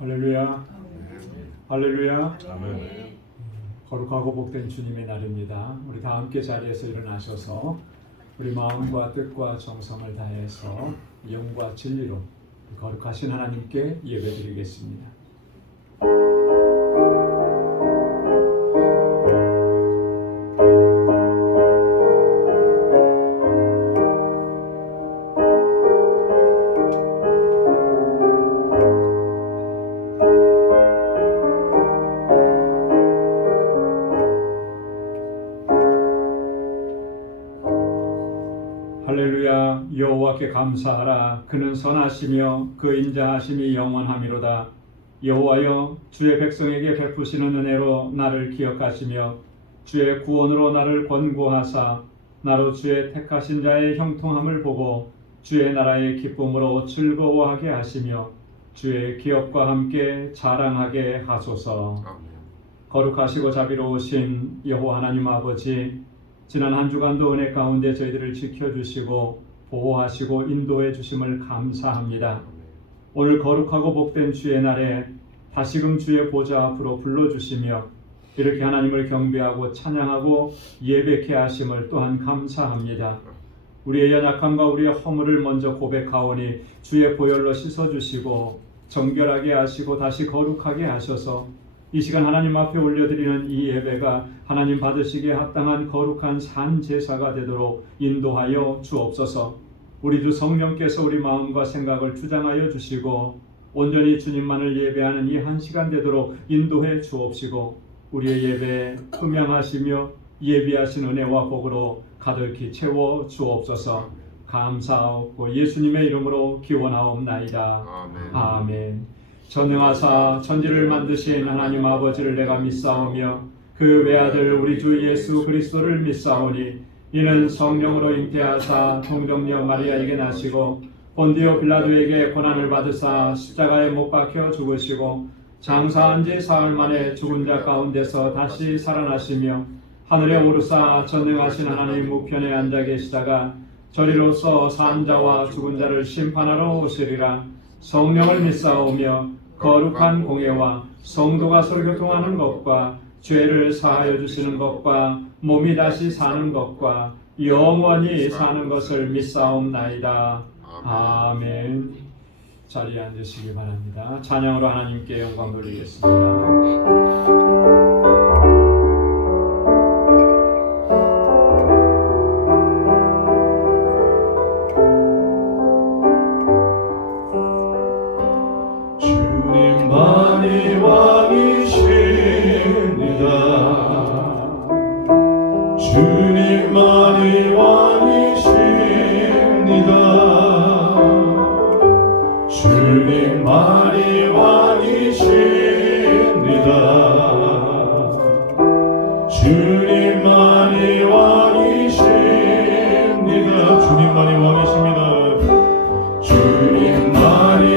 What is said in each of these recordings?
할렐루야. 할렐루야. 아멘. 거룩하고 복된 주님의 날입니다. 우리 다 함께 자리에서 일어나셔서 우리 마음과 뜻과 정성을 다해서 영과 진리로 거룩하신 하나님께 예배드리겠습니다. 할렐루야. 여호와께 감사하라. 그는 선하시며 그 인자하심이 영원하미로다. 여호와여, 주의 백성에게 베푸시는 은혜로 나를 기억하시며 주의 구원으로 나를 권고하사 나로 주의 택하신 자의 형통함을 보고 주의 나라의 기쁨으로 즐거워하게 하시며 주의 기업과 함께 자랑하게 하소서. 거룩하시고 자비로우신 여호와 하나님 아버지, 지난 한 주간도 은혜 가운데 저희들을 지켜주시고 보호하시고 인도해 주심을 감사합니다. 오늘 거룩하고 복된 주의 날에 다시금 주의 보좌 앞으로 불러주시며 이렇게 하나님을 경배하고 찬양하고 예배케 하심을 또한 감사합니다. 우리의 연약함과 우리의 허물을 먼저 고백하오니 주의 보혈로 씻어주시고 정결하게 하시고 다시 거룩하게 하셔서 이 시간 하나님 앞에 올려드리는 이 예배가 하나님 받으시기에 합당한 거룩한 산 제사가 되도록 인도하여 주옵소서. 우리 주 성령께서 우리 마음과 생각을 주장하여 주시고 온전히 주님만을 예배하는 이 한 시간 되도록 인도해 주옵시고 우리의 예배에 흠양하시며 예비하신 은혜와 복으로 가득히 채워 주옵소서. 감사하고 예수님의 이름으로 기원하옵나이다. 아멘. 전능하사 천지를 만드신 하나님 아버지를 내가 믿사오며 그 외아들 우리 주 예수 그리스도를 믿사오니 이는 성령으로 잉태하사 동정녀 마리아에게 나시고 본디오 빌라도에게 고난을 받으사 십자가에 못 박혀 죽으시고 장사한 지 사흘 만에 죽은 자 가운데서 다시 살아나시며 하늘에 오르사 전능하신 하나님 우편에 앉아 계시다가 저리로서 산 자와 죽은 자를 심판하러 오시리라. 성령을 믿사오며 거룩한 공예와 성도가 설교통하는 것과 죄를 사하여 주시는 것과 몸이 다시 사는 것과 영원히 사는 것을 믿사옵나이다. 아멘. 자리에 앉으시기 바랍니다. 찬양으로 하나님께 영광 돌리겠습니다. 주님만이 왕이십니다. 주님만이 왕이십니다. 주님만이 왕이십니다. 주님만이 왕이십니다. 주님만이 왕이십니다. 주님만이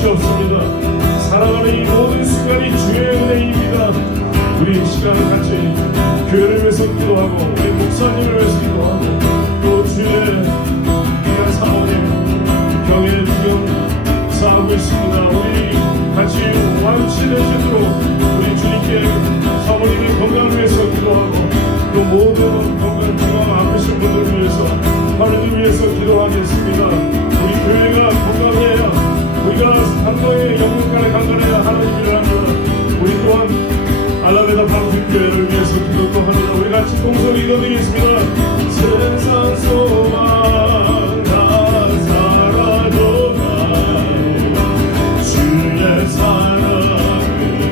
주옵습니다. 살아가는 이 모든 순간이 주의 은혜입니다. 우리 이 시간을 같이 교회를 위해서 기도하고 우리 목사님을 위해서 기도하고 또 주의 귀한 사모님 병에 지금 싸우고 있습니다. 우리 같이 완치되시도록 우리 주님께 사모님의 건강을 위해서 기도하고 또 모든 건강 아프신 분들을 위해서 하나님 위해서 기도하겠습니다. 우리 교회가 건강해야 우리가 한동의 영혼까지 강건해야 하나님 일을 합니다. 우리 또한 알라메다 방식교회를 위해서 기도도 합니다. 우리 같이 동성이 기도드리겠습니다. 세상 소망 다 사라져가 주의 사랑을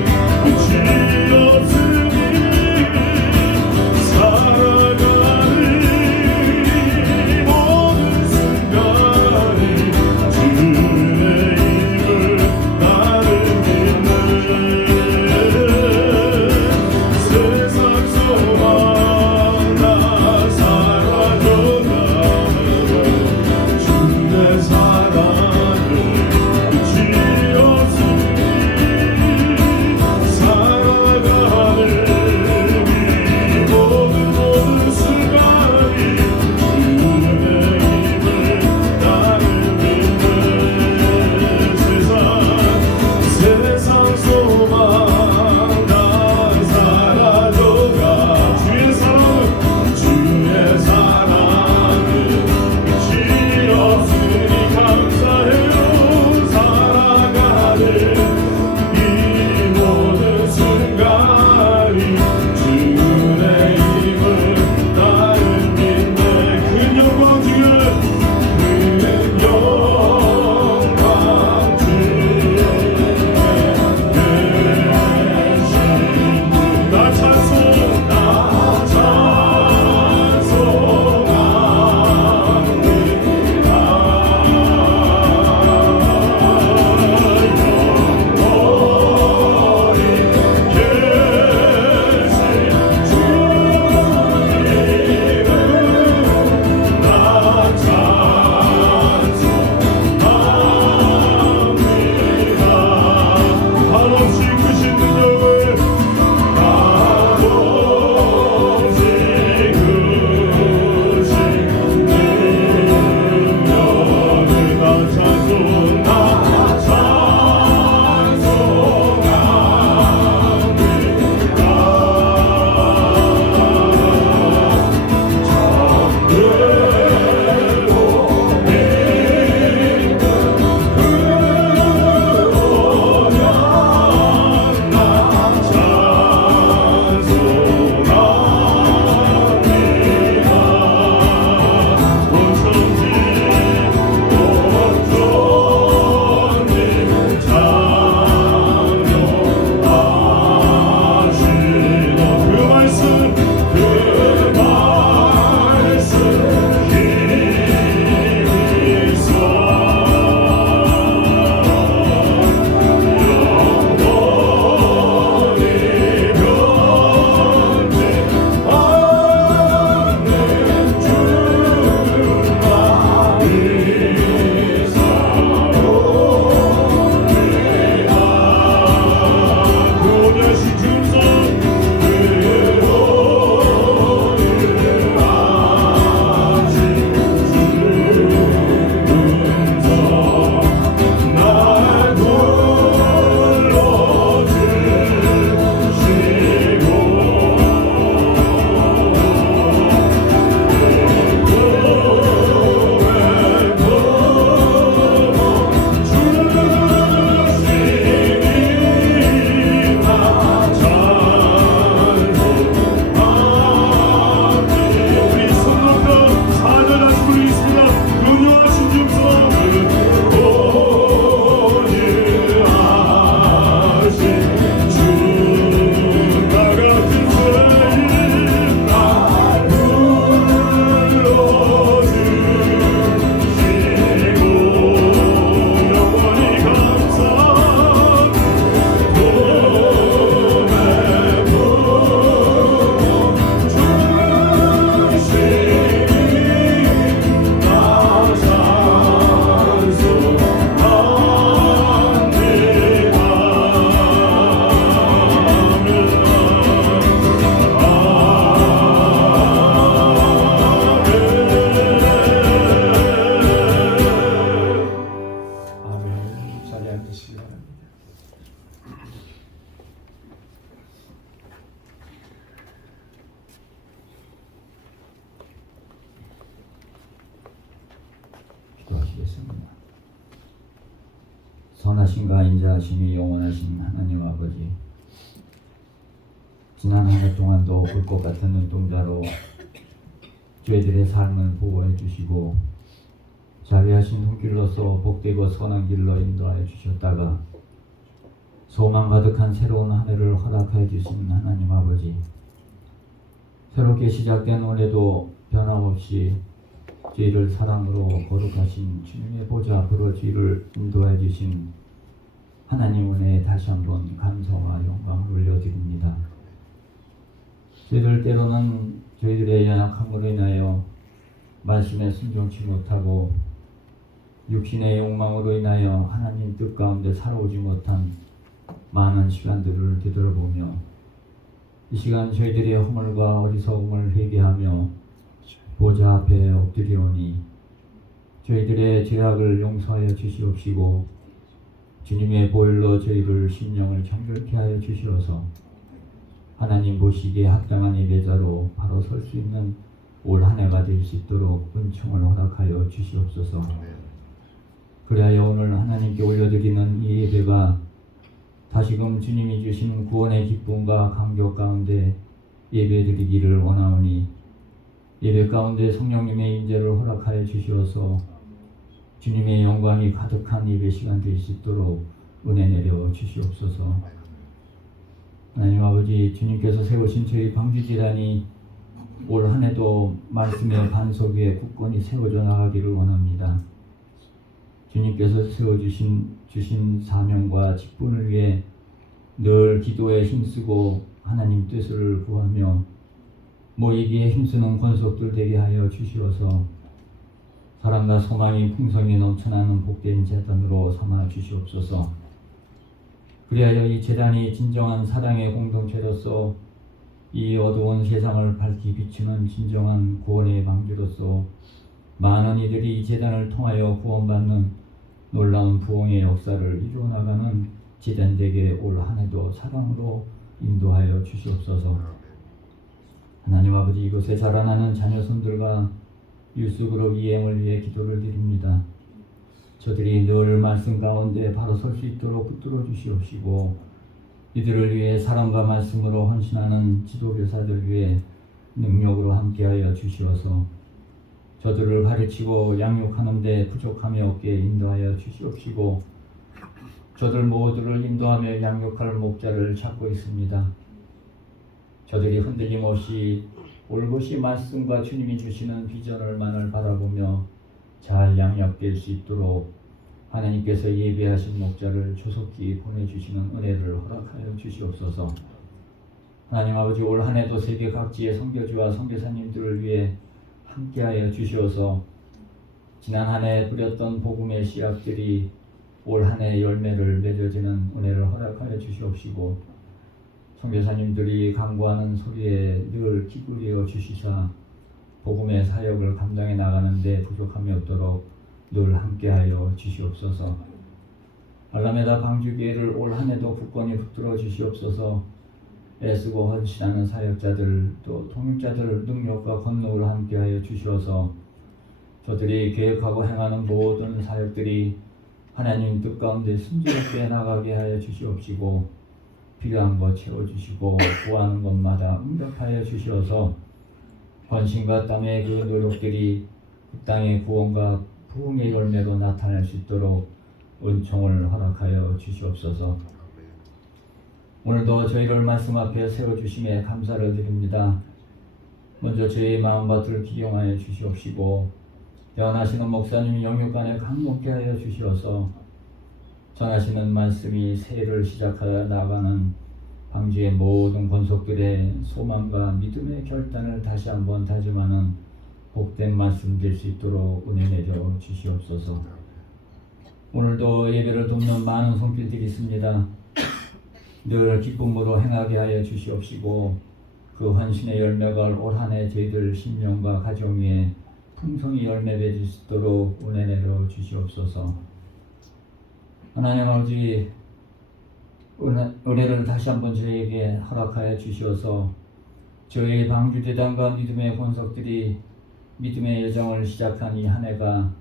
선하신가 인자하심이 영원하신 하나님 아버지, 지난 한 해 동안도 불꽃 같은 눈동자로 저희들의 삶을 보호해 주시고 자비하신 손길로서 복되고 선한 길로 인도하여 주셨다가 소망 가득한 새로운 한 해를 허락해 주신 하나님 아버지, 새롭게 시작된 올해도 변함없이 저희를 사랑으로 거룩하신 주님의 보좌 앞으로 저희를 인도해 주신 하나님 은혜에 다시 한번 감사와 영광을 올려드립니다. 저희들 때로는 저희들의 연약함으로 인하여 말씀에 순종치 못하고 육신의 욕망으로 인하여 하나님 뜻 가운데 살아오지 못한 많은 시간들을 되돌아보며 이 시간 저희들의 허물과 어리석음을 회개하며 보좌 앞에 엎드리오니 저희들의 죄악을 용서하여 주시옵시고 주님의 보혈로 저희를 심령을 정결케 하여 주시어서 하나님 보시기에 합당한 예배자로 바로 설 수 있는 올 한 해가 될 수 있도록 은총을 허락하여 주시옵소서. 그리하여 오늘 하나님께 올려드리는 이 예배가 다시금 주님이 주시는 구원의 기쁨과 감격 가운데 예배드리기를 원하오니 예배 가운데 성령님의 임재를 허락하여 주시어서 주님의 영광이 가득한 예배 시간 될 수 있도록 은혜 내려 주시옵소서. 하나님 아버지, 주님께서 세우신 저희 방주재단이 올 한 해도 말씀의 반석 위에 굳건히 세워져 나가기를 원합니다. 주님께서 세워주신 사명과 직분을 위해 늘 기도에 힘쓰고 하나님 뜻을 구하며 모이기에 힘쓰는 권속들 되게 하여 주시어서 사랑과 소망이 풍성히 넘쳐나는 복된 재단으로 삼아 주시옵소서. 그리하여 이 재단이 진정한 사랑의 공동체로서 이 어두운 세상을 밝히 비추는 진정한 구원의 방주로서 많은 이들이 이 재단을 통하여 구원받는 놀라운 부흥의 역사를 이루어나가는 재단되게 올 한 해도 사랑으로 인도하여 주시옵소서. 하나님 아버지, 이곳에 자라나는 자녀손들과 율수그룹 이행을 위해 기도를 드립니다. 저들이 늘 말씀 가운데 바로 설 수 있도록 붙들어 주시옵시고 이들을 위해 사랑과 말씀으로 헌신하는 지도교사들 위해 능력으로 함께하여 주시어서 저들을 가르치고 양육하는 데 부족함이 없게 인도하여 주시옵시고 저들 모두를 인도하며 양육할 목자를 찾고 있습니다. 저들이 흔들림 없이 올곧이 말씀과 주님이 주시는 비전을만을 바라보며 잘 양육될 수 있도록 하나님께서 예비하신 목자를 조속히 보내주시는 은혜를 허락하여 주시옵소서. 하나님 아버지, 올 한 해도 세계 각지의 선교주와 선교사님들을 위해 함께하여 주시어서 지난 한 해 뿌렸던 복음의 씨앗들이 올 한 해 열매를 맺어지는 은혜를 허락하여 주시옵시고 선교사님들이 간구하는 소리에 늘 기울여 주시사 복음의 사역을 감당해 나가는 데 부족함이 없도록 늘 함께하여 주시옵소서. 알라메다 방주교회를 올 한 해도 굳건히 붙들어 주시옵소서. 애쓰고 헌신하는 사역자들 또 통역자들 능력과 권능을 함께하여 주시어서 저들이 계획하고 행하는 모든 사역들이 하나님 뜻 가운데 순조롭게 나가게 하여 주시옵시고 필요한 것 채워주시고 구하는 것마다 응답하여 주시어서 헌신과 땀의 그 노력들이 그 땅의 구원과 부흥의 열매로 나타날 수 있도록 은총을 허락하여 주시옵소서. 오늘도 저희를 말씀 앞에 세워주심에 감사를 드립니다. 먼저 저희의 마음밭을 기경하여 주시옵시고 변하시는 목사님 영육간에 강건케 하여 주시어서 전하시는 말씀이 새해를 시작하여 나가는 방주의 모든 권속들의 소망과 믿음의 결단을 다시 한번 다짐하는 복된 말씀 될 수 있도록 은혜 내려 주시옵소서. 오늘도 예배를 돕는 많은 손길들이 있습니다. 늘 기쁨으로 행하게 하여 주시옵시고 그 헌신의 열매가 올 한 해 저희들 심령과 가정 위에 풍성히 열매 맺을 수 있도록 은혜 내려 주시옵소서. 하나님 아버지, 은혜를 다시 한번 저희에게 허락하여 주시어서 저희 방주재단과 믿음의 권속들이 믿음의 여정을 시작한 이 한 해가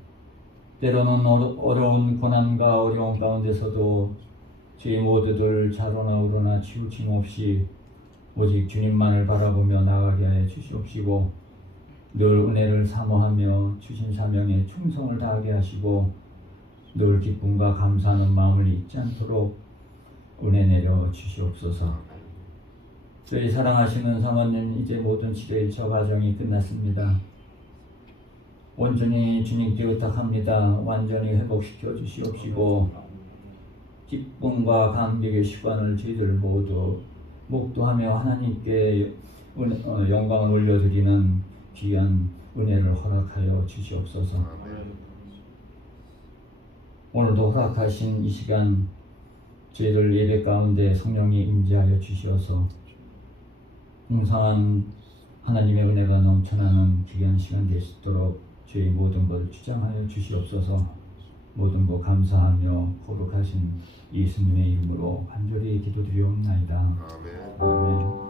때로는 어려운 고난과 어려운 가운데서도 저희 모두들 자로나 우로나 치우침 없이 오직 주님만을 바라보며 나가게 하여 주시옵시고 늘 은혜를 사모하며 주신 사명에 충성을 다하게 하시고 늘 기쁨과 감사하는 마음을 잊지 않도록 은혜 내려 주시옵소서. 저희 사랑하시는 사모님, 이제 모든 치료 1차 과정이 끝났습니다. 온전히 주님께 의탁합니다. 완전히 회복시켜 주시옵시고 기쁨과 감격의 시간을 저희들 모두 목도하며 하나님께 영광을 올려드리는 귀한 은혜를 허락하여 주시옵소서. 오늘도 허락하신 이 시간 저희들 예배 가운데 성령이 임재하여 주시어서 풍성한 하나님의 은혜가 넘쳐나는 귀한 시간 될 수 있도록 저희 모든 것을 주장하여 주시옵소서. 모든 것 감사하며 거룩하신 예수님의 이름으로 간절히 기도드리옵나이다. 아멘.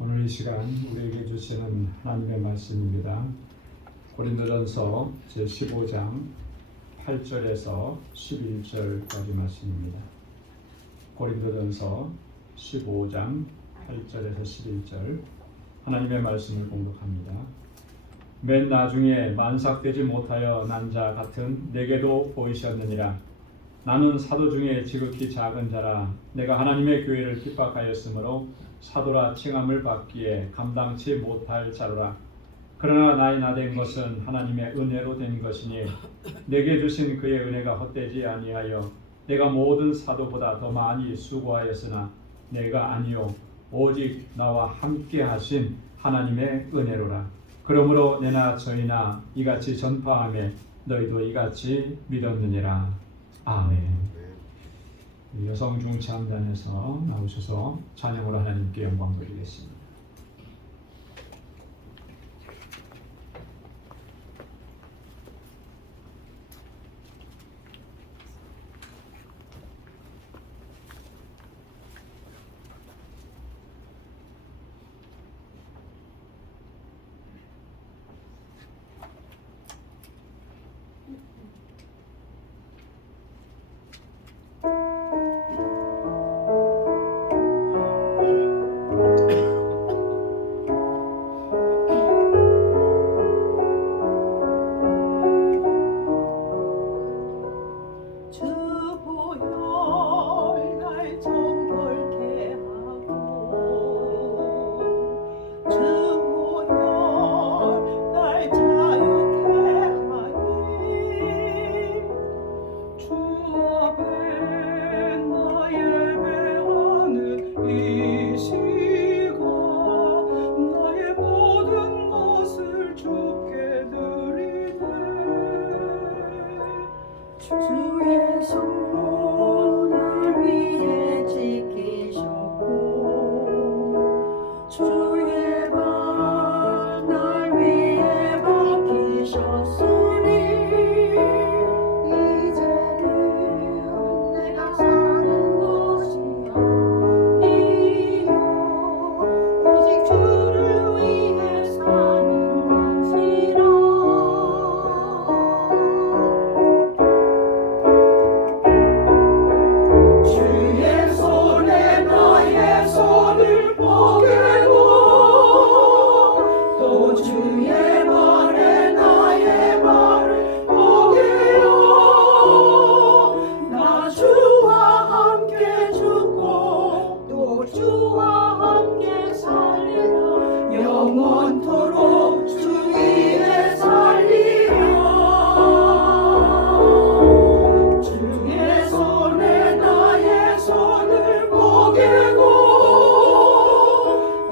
오늘 이 시간 우리에게 주시는 하나님의 말씀입니다. 고린도전서 제15장 8절에서 11절까지 말씀입니다. 고린도전서 15장 8절에서 11절 하나님의 말씀을 공독합니다. 맨 나중에 만삭되지 못하여 난 자 같은 내게도 보이셨느니라. 나는 사도 중에 지극히 작은 자라. 내가 하나님의 교회를 핍박하였으므로 사도라 칭함을 받기에 감당치 못할 자로라. 그러나 나의 나된 것은 하나님의 은혜로 된 것이니 내게 주신 그의 은혜가 헛되지 아니하여 내가 모든 사도보다 더 많이 수고하였으나 내가 아니요 오직 나와 함께 하신 하나님의 은혜로라. 그러므로 내나 저희나 이같이 전파하며 너희도 이같이 믿었느니라. 아멘. 여성 중창단에서 나오셔서 찬양으로 하나님께 영광 돌리겠습니다. 주의 손을 위에 지키셨고 주의 발 날 위에 박히셨으니 이제는 내가 사는 것이 아니요 오직 주를 위해 사는 것이라. 영원토록 주 위에 살리라. 주의 손에 나의 손을 포개고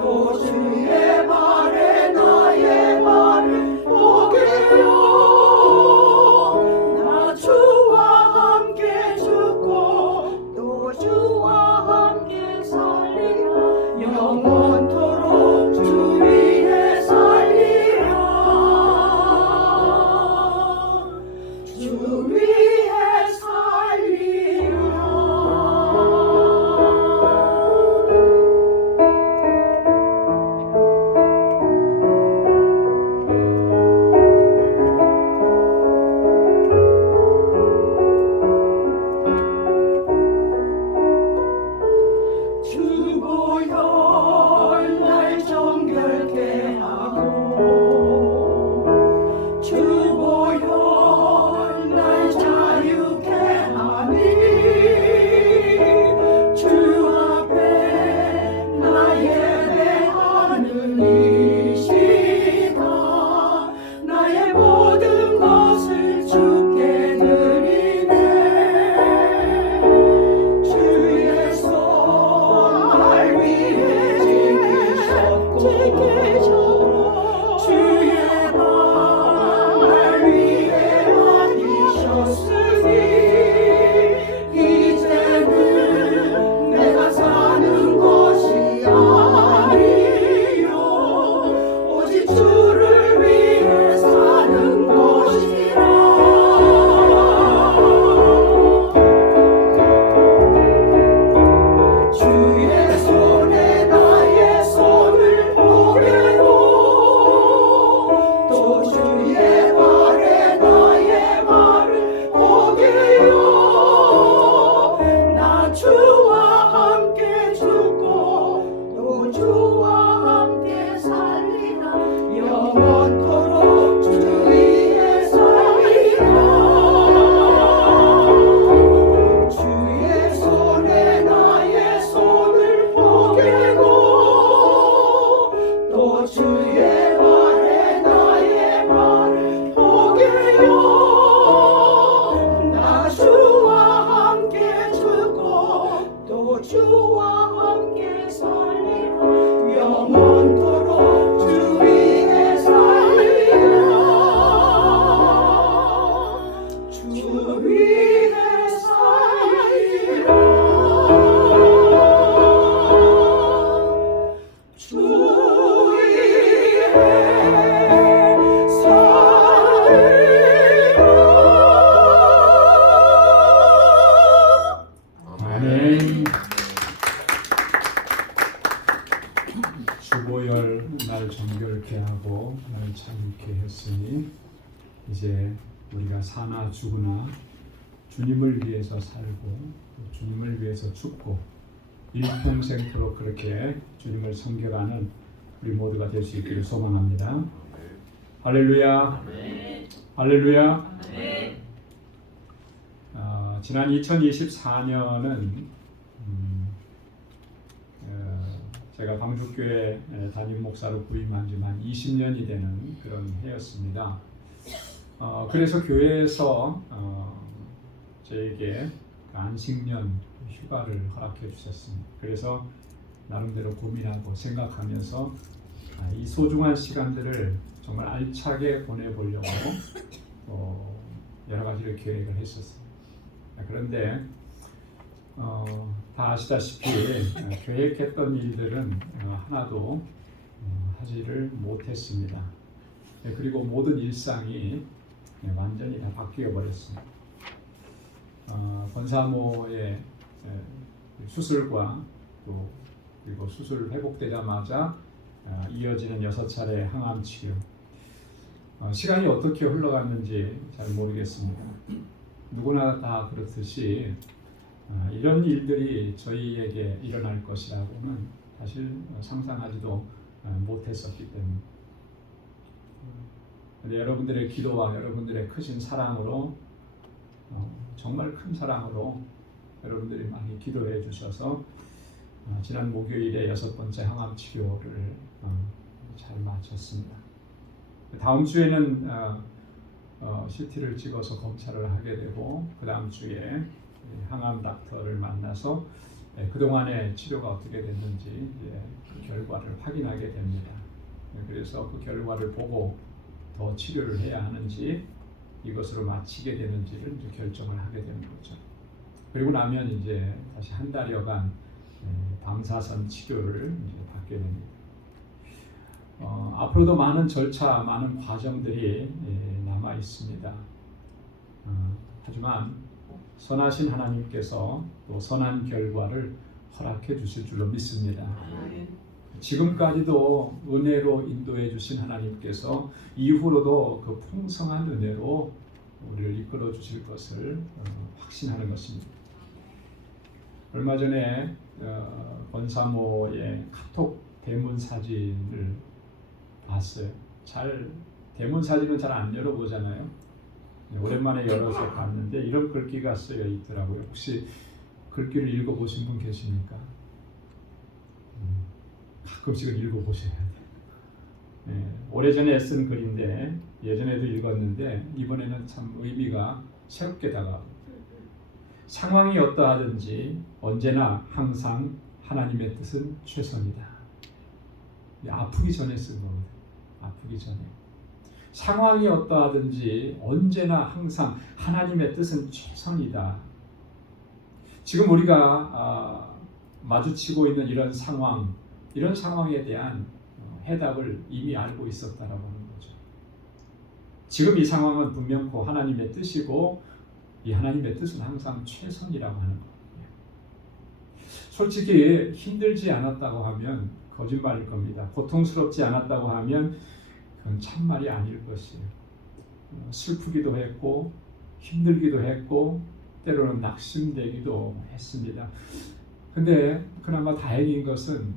또 주의 발에 나의 발을 포개요. 나 주와 함께 죽고 또 주와 함께 살리라. 위해 지키셨고 주의 말 위에 앉으셨으니 이제는 내가 사는 것이 아니요 오직 주를 위해 사는 것이라. 주의 손에 나의 손을 보게고 또 주의 발에 나의 발을 보게요. 나 주와 함께 죽고 또 주와 함께 살리라. 영원토록 주 위에 살리라. 주의 손에 나의 손을 보게고 또 주의 발에 나의 발을 보게요. 나 주와 함께 죽고 또 주와 함께 살리라. 영원토록 주 위에 살리라. 주 위에 살리라. 주 위에 살리라. 아멘. 주보열 날 정결케 하고 날 참게 했으니 이제 우리가 사나 죽으나 주님을 위해서 살고 주님을 위해서 죽고 일평생토록 그렇게 주님을 섬겨가는 우리 모두가 될 수 있기를 소망합니다. 할렐루야. 할렐루야. 지난 2024년은 제가 광주교회 담임 목사로 부임한 지만 20년이 되는 그런 해였습니다. 그래서 교회에서 저에게 안식년 휴가를 허락해 주셨습니다. 그래서 나름대로 고민하고 생각하면서 이 소중한 시간들을 정말 알차게 보내보려고 여러 가지를 계획을 했었습니다. 그런데 다 아시다시피 계획했던 일들은 하나도 하지를 못했습니다. 그리고 모든 일상이 완전히 다 바뀌어 버렸습니다. 권사모의 수술과 또 그리고 수술 회복되자마자 이어지는 6차례 항암 치료. 시간이 어떻게 흘러갔는지 잘 모르겠습니다. 누구나 다 그렇듯이 이런 일들이 저희에게 일어날 것이라고는 사실 상상하지도 못했었기 때문에 여러분들의 기도와 여러분들의 크신 사랑으로 정말 큰 사랑으로 여러분들이 많이 기도해 주셔서 지난 목요일에 6번째 항암 치료를 잘 마쳤습니다. 다음 주에는 CT를 찍어서 검사를 하게 되고 그 다음 주에 항암 닥터를 만나서 그동안의 치료가 어떻게 됐는지 그 결과를 확인하게 됩니다. 그래서 그 결과를 보고 더 치료를 해야 하는지 이것으로 마치게 되는지를 이제 결정을 하게 되는 거죠. 그리고 나면 이제 다시 한 달여간 방사선 치료를 이제 받게 됩니다. 앞으로도 많은 절차, 많은 과정들이 남아 있습니다. 하지만 선하신 하나님께서 또 선한 결과를 허락해 주실 줄로 믿습니다. 지금까지도 은혜로 인도해 주신 하나님께서 이후로도 그 풍성한 은혜로 우리를 이끌어 주실 것을 확신하는 것입니다. 얼마 전에 권사모의 카톡 대문 사진을 봤어요. 대문 사진은 잘 안 열어보잖아요. 오랜만에 열어서 봤는데 이런 글귀가 쓰여 있더라고요. 혹시 글귀를 읽어보신 분 계십니까? 가끔씩은 읽어보셔야 돼요. 오래전에 쓴 글인데 예전에도 읽었는데 이번에는 참 의미가 새롭게 다가옵니다. 상황이 어떠하든지 언제나 항상 하나님의 뜻은 최선이다. 아프기 전에 쓴 겁니다. 아프기 전에. 상황이 어떠하든지 언제나 항상 하나님의 뜻은 최선이다. 지금 우리가 마주치고 있는 이런 상황에 대한 해답을 이미 알고 있었다라고 하는 거죠. 지금 이 상황은 분명코 하나님의 뜻이고 이 하나님의 뜻은 항상 최선이라고 하는 거예요. 솔직히 힘들지 않았다고 하면 거짓말일 겁니다. 고통스럽지 않았다고 하면 그건 참말이 아닐 것이에요. 슬프기도 했고 힘들기도 했고 때로는 낙심되기도 했습니다. 근데 그나마 다행인 것은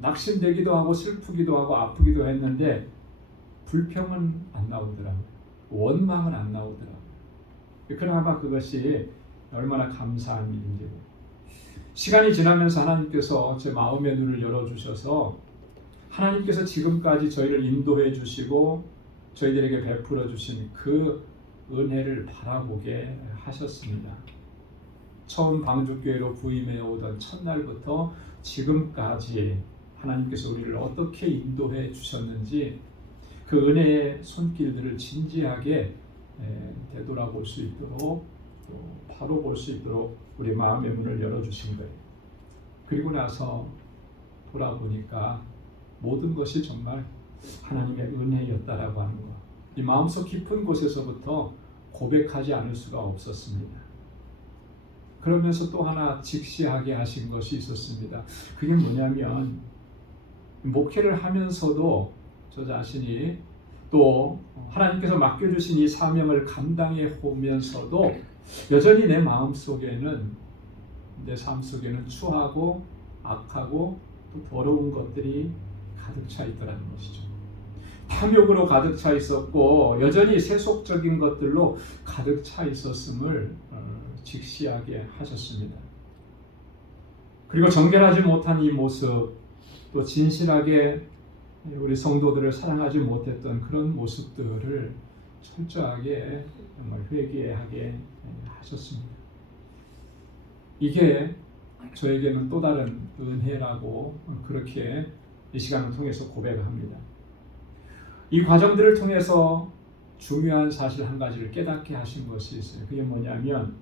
낙심되기도 하고 슬프기도 하고 아프기도 했는데 불평은 안 나오더라고요. 원망은 안 나오더라고요. 그나마 그것이 얼마나 감사한 일인지. 시간이 지나면서 하나님께서 제 마음의 눈을 열어주셔서 하나님께서 지금까지 저희를 인도해 주시고 저희들에게 베풀어 주신 그 은혜를 바라보게 하셨습니다. 처음 방주교회로 부임해 오던 첫날부터 지금까지 하나님께서 우리를 어떻게 인도해 주셨는지 그 은혜의 손길들을 진지하게 되돌아볼 수 있도록 또 바로 볼 수 있도록 우리 마음의 문을 열어주신 거예요. 그리고 나서 돌아보니까 모든 것이 정말 하나님의 은혜였다라고 하는 것. 이 마음속 깊은 곳에서부터 고백하지 않을 수가 없었습니다. 그러면서 또 하나 직시하게 하신 것이 있었습니다. 그게 뭐냐면 목회를 하면서도 저 자신이 또 하나님께서 맡겨주신 이 사명을 감당해 오면서도 여전히 내 마음속에는 내 삶 속에는 추하고 악하고 또 더러운 것들이 가득 차 있더라는 것이죠. 탐욕으로 가득 차 있었고 여전히 세속적인 것들로 가득 차 있었음을 직시하게 하셨습니다. 그리고 정결하지 못한 이 모습, 또 진실하게 우리 성도들을 사랑하지 못했던 그런 모습들을 철저하게 정말 회개하게 하셨습니다. 이게 저에게는 또 다른 은혜라고 그렇게 이 시간을 통해서 고백합니다. 이 과정들을 통해서 중요한 사실 한 가지를 깨닫게 하신 것이 있어요. 그게 뭐냐면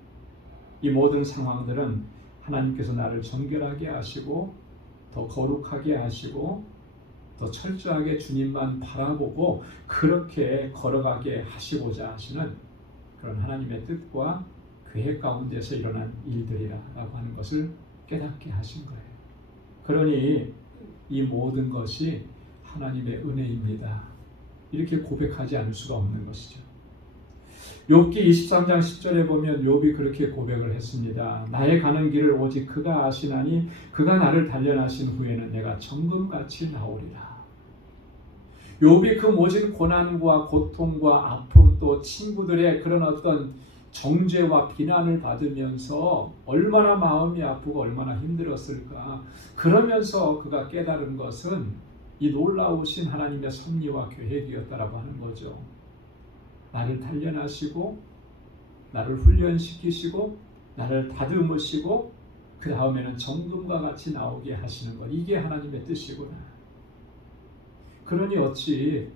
이 모든 상황들은 하나님께서 나를 정결하게 하시고 더 거룩하게 하시고 더 철저하게 주님만 바라보고 그렇게 걸어가게 하시고자 하시는 그런 하나님의 뜻과 계획 가운데서 일어난 일들이라고 하는 것을 깨닫게 하신 거예요. 그러니 이 모든 것이 하나님의 은혜입니다. 이렇게 고백하지 않을 수가 없는 것이죠. 욥기 23장 10절에 보면 욥이 그렇게 고백을 했습니다. 나의 가는 길을 오직 그가 아시나니 그가 나를 단련하신 후에는 내가 정금같이 나오리라. 욥이 그 모진 고난과 고통과 아픔 또 친구들의 그런 어떤 정죄와 비난을 받으면서 얼마나 마음이 아프고 얼마나 힘들었을까. 그러면서 그가 깨달은 것은 이 놀라우신 하나님의 섭리와 계획이었다라고 하는 거죠. 나를 단련하시고 나를 훈련시키시고 나를 다듬으시고 그 다음에는 정금과 같이 나오게 하시는 것. 이게 하나님의 뜻이구나. 그러니 어찌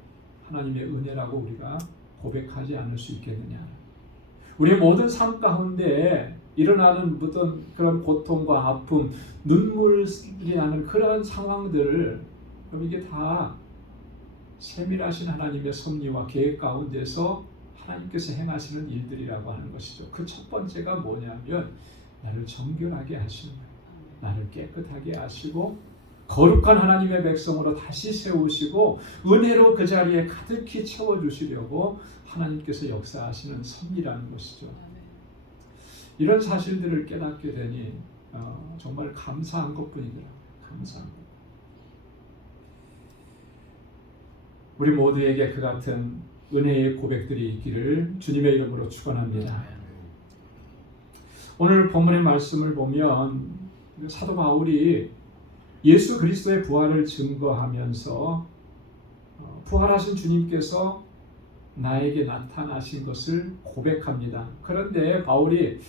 하나님의 은혜라고 우리가 고백하지 않을 수 있겠느냐. 우리의 모든 삶 가운데 일어나는 어떤 그런 고통과 아픔, 눈물이 나는 그런 상황들을 이게 다 세밀하신 하나님의 섭리와 계획 가운데서 하나님께서 행하시는 일들이라고 하는 것이죠. 그 첫 번째가 뭐냐면 나를 정결하게 하시는 거예요. 나를 깨끗하게 하시고 거룩한 하나님의 백성으로 다시 세우시고 은혜로 그 자리에 가득히 채워주시려고 하나님께서 역사하시는 섭리라는 것이죠. 이런 사실들을 깨닫게 되니 정말 감사한 것뿐이더라고요. 감사한 것. 우리 모두에게 그 같은 은혜의 고백들이 있기를 주님의 이름으로 축원합니다. 오늘 본문의 말씀을 보면 사도 바울이 예수 그리스도의 부활을 증거하면서 부활하신 주님께서 나에게 나타나신 것을 고백합니다. 그런데 바울이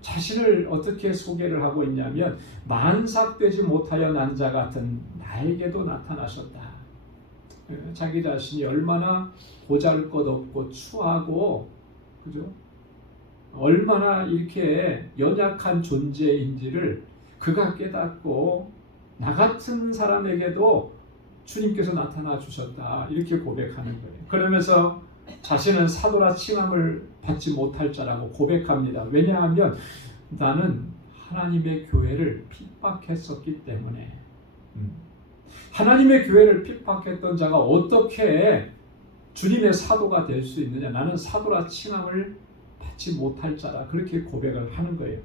자신을 어떻게 소개를 하고 있냐면 만삭되지 못하여 난 자 같은 나에게도 나타나셨다. 자기 자신이 얼마나 보잘것없고 추하고 그죠? 얼마나 이렇게 연약한 존재인지를 그가 깨닫고 나 같은 사람에게도 주님께서 나타나 주셨다. 이렇게 고백하는 거예요. 그러면서 자신은 사도라 칭함을 받지 못할 자라고 고백합니다. 왜냐하면 나는 하나님의 교회를 핍박했었기 때문에. 하나님의 교회를 핍박했던 자가 어떻게 주님의 사도가 될 수 있느냐. 나는 사도라 칭함을 받지 못할 자라. 그렇게 고백을 하는 거예요.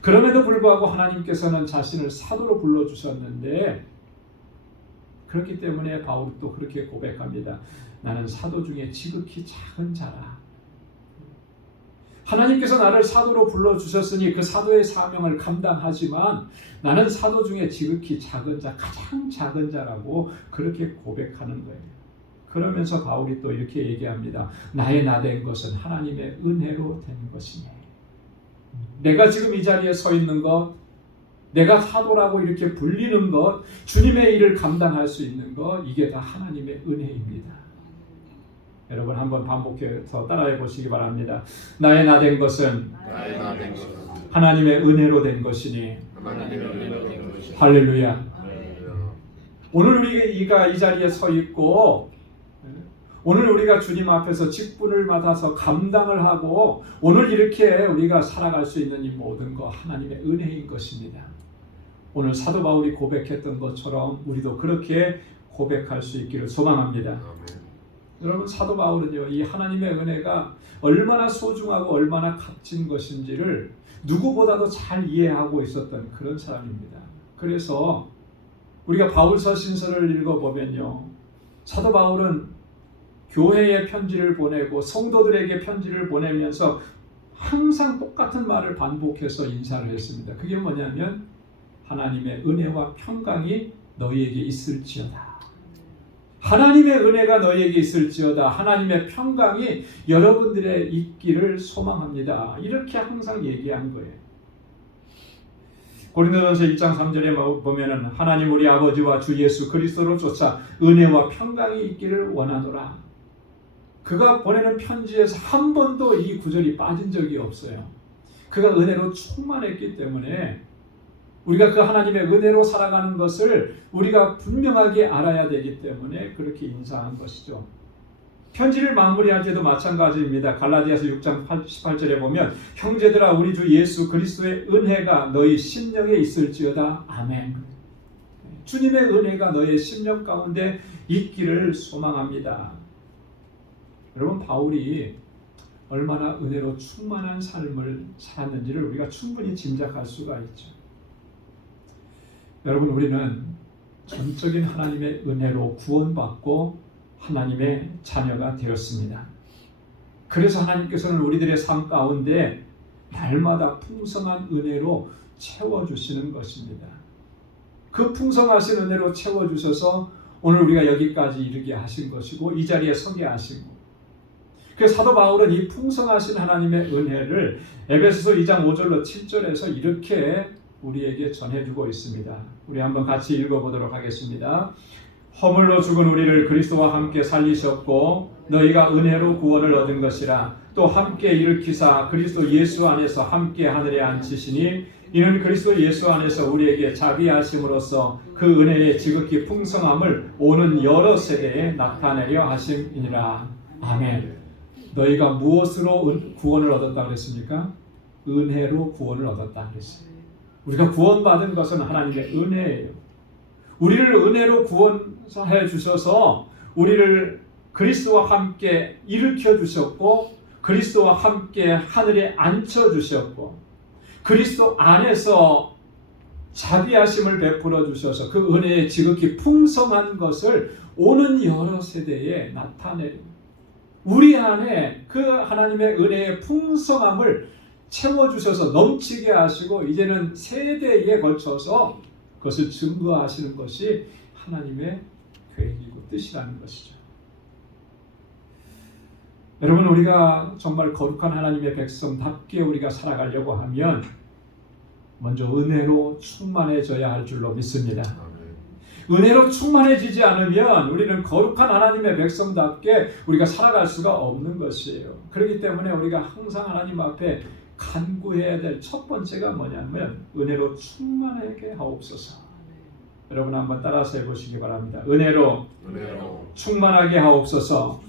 그럼에도 불구하고 하나님께서는 자신을 사도로 불러주셨는데 그렇기 때문에 바울이 또 그렇게 고백합니다. 나는 사도 중에 지극히 작은 자라. 하나님께서 나를 사도로 불러주셨으니 그 사도의 사명을 감당하지만 나는 사도 중에 지극히 작은 자, 가장 작은 자라고 그렇게 고백하는 거예요. 그러면서 바울이 또 이렇게 얘기합니다. 나의 나된 것은 하나님의 은혜로 된 것이니. 내가 지금 이 자리에 서 있는 것, 내가 사도라고 이렇게 불리는 것, 주님의 일을 감당할 수 있는 것, 이게 다 하나님의 은혜입니다. 여러분 한번 반복해서 따라해 보시기 바랍니다. 나의 나된 것은 하나님의 은혜로 된 것이니. 할렐루야. 오늘 우리가 이 자리에 서 있고 오늘 우리가 주님 앞에서 직분을 맡아서 감당을 하고 오늘 이렇게 우리가 살아갈 수 있는 이 모든 것 하나님의 은혜인 것입니다. 오늘 사도 바울이 고백했던 것처럼 우리도 그렇게 고백할 수 있기를 소망합니다. 여러분 사도 바울은요, 이 하나님의 은혜가 얼마나 소중하고 얼마나 값진 것인지를 누구보다도 잘 이해하고 있었던 그런 사람입니다. 그래서 우리가 바울서 신서를 읽어보면요, 사도 바울은 교회에 편지를 보내고 성도들에게 편지를 보내면서 항상 똑같은 말을 반복해서 인사를 했습니다. 그게 뭐냐면 하나님의 은혜와 평강이 너희에게 있을지어다. 하나님의 은혜가 너희에게 있을지어다. 하나님의 평강이 여러분들의 있기를 소망합니다. 이렇게 항상 얘기한 거예요. 고린도전서 1장 3절에 보면은 하나님 우리 아버지와 주 예수 그리스도로 쫓아 은혜와 평강이 있기를 원하노라. 그가 보내는 편지에서 한 번도 이 구절이 빠진 적이 없어요. 그가 은혜로 충만했기 때문에 우리가 그 하나님의 은혜로 살아가는 것을 우리가 분명하게 알아야 되기 때문에 그렇게 인사한 것이죠. 편지를 마무리할 때도 마찬가지입니다. 갈라디아서 6장 18절에 보면 형제들아 우리 주 예수 그리스도의 은혜가 너희 심령에 있을지어다. 아멘. 주님의 은혜가 너의 심령 가운데 있기를 소망합니다. 여러분 바울이 얼마나 은혜로 충만한 삶을 살았는지를 우리가 충분히 짐작할 수가 있죠. 여러분 우리는 전적인 하나님의 은혜로 구원받고 하나님의 자녀가 되었습니다. 그래서 하나님께서는 우리들의 삶 가운데 날마다 풍성한 은혜로 채워주시는 것입니다. 그 풍성하신 은혜로 채워주셔서 오늘 우리가 여기까지 이르게 하신 것이고 이 자리에 서게 하시고, 그래서 사도 바울은 이 풍성하신 하나님의 은혜를 에베소서 2장 5절로 7절에서 이렇게 우리에게 전해주고 있습니다. 우리 한번 같이 읽어보도록 하겠습니다. 허물로 죽은 우리를 그리스도와 함께 살리셨고 너희가 은혜로 구원을 얻은 것이라. 또 함께 일으키사 그리스도 예수 안에서 함께 하늘에 앉히시니 이는 그리스도 예수 안에서 우리에게 자비하심으로써 그 은혜의 지극히 풍성함을 오는 여러 세대에 나타내려 하심이니라. 아멘. 너희가 무엇으로 구원을 얻었다 그랬습니까? 은혜로 구원을 얻었다 그랬어요. 우리가 구원받은 것은 하나님의 은혜예요. 우리를 은혜로 구원해 주셔서 우리를 그리스도와 함께 일으켜 주셨고 그리스도와 함께 하늘에 앉혀 주셨고 그리스도 안에서 자비하심을 베풀어 주셔서 그 은혜의 지극히 풍성한 것을 오는 여러 세대에 나타내립니다. 우리 안에 그 하나님의 은혜의 풍성함을 채워주셔서 넘치게 하시고 이제는 세대에 걸쳐서 그것을 증거하시는 것이 하나님의 계획이고 뜻이라는 것이죠. 여러분, 우리가 정말 거룩한 하나님의 백성답게 우리가 살아가려고 하면 먼저 은혜로 충만해져야 할 줄로 믿습니다. 은혜로 충만해지지 않으면 우리는 거룩한 하나님의 백성답게 우리가 살아갈 수가 없는 것이에요. 그렇기 때문에 우리가 항상 하나님 앞에 간구해야 될 첫 번째가 뭐냐면 은혜로 충만하게 하옵소서. 여러분 한번 따라서 해보시기 바랍니다. 은혜로 충만하게 하옵소서.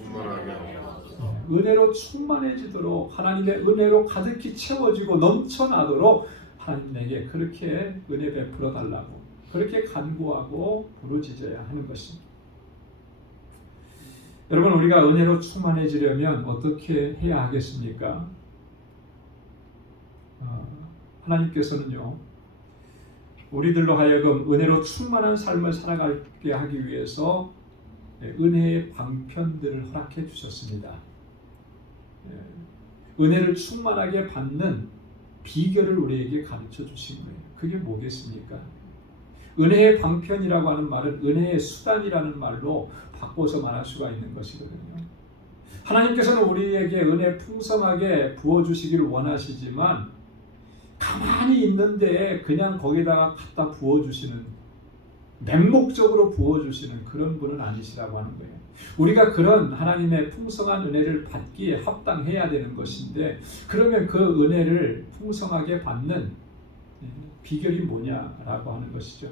은혜로 충만해지도록, 하나님의 은혜로 가득히 채워지고 넘쳐나도록 하나님에게 그렇게 은혜 베풀어 달라고, 그렇게 간구하고 부르짖어야 하는 것입니다. 여러분, 우리가 은혜로 충만해지려면 어떻게 해야 하겠습니까? 하나님께서는요, 우리들로 하여금 은혜로 충만한 삶을 살아가게 하기 위해서 은혜의 방편들을 허락해 주셨습니다. 은혜를 충만하게 받는 비결을 우리에게 가르쳐 주신 거예요. 그게 뭐겠습니까? 은혜의 방편이라고 하는 말은 은혜의 수단이라는 말로 바꿔서 말할 수가 있는 것이거든요. 하나님께서는 우리에게 은혜 풍성하게 부어주시기를 원하시지만 가만히 있는데 그냥 거기다가 갖다 부어주시는, 맹목적으로 부어주시는 그런 분은 아니시라고 하는 거예요. 우리가 그런 하나님의 풍성한 은혜를 받기에 합당해야 되는 것인데, 그러면 그 은혜를 풍성하게 받는 비결이 뭐냐라고 하는 것이죠.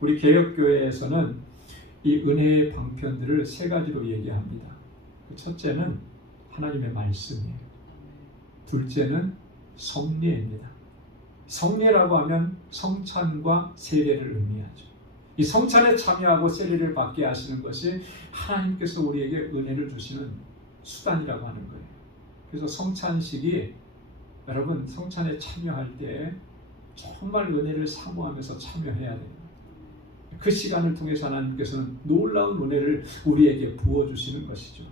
우리 개혁교회에서는 이 은혜의 방편들을 세 가지로 얘기합니다. 첫째는 하나님의 말씀이에요. 둘째는 성례입니다. 성례라고 하면 성찬과 세례를 의미하죠. 이 성찬에 참여하고 세례를 받게 하시는 것이 하나님께서 우리에게 은혜를 주시는 수단이라고 하는 거예요. 그래서 성찬식이, 여러분 성찬에 참여할 때 정말 은혜를 사모하면서 참여해야 돼요. 그 시간을 통해서 하나님께서는 놀라운 은혜를 우리에게 부어주시는 것이죠.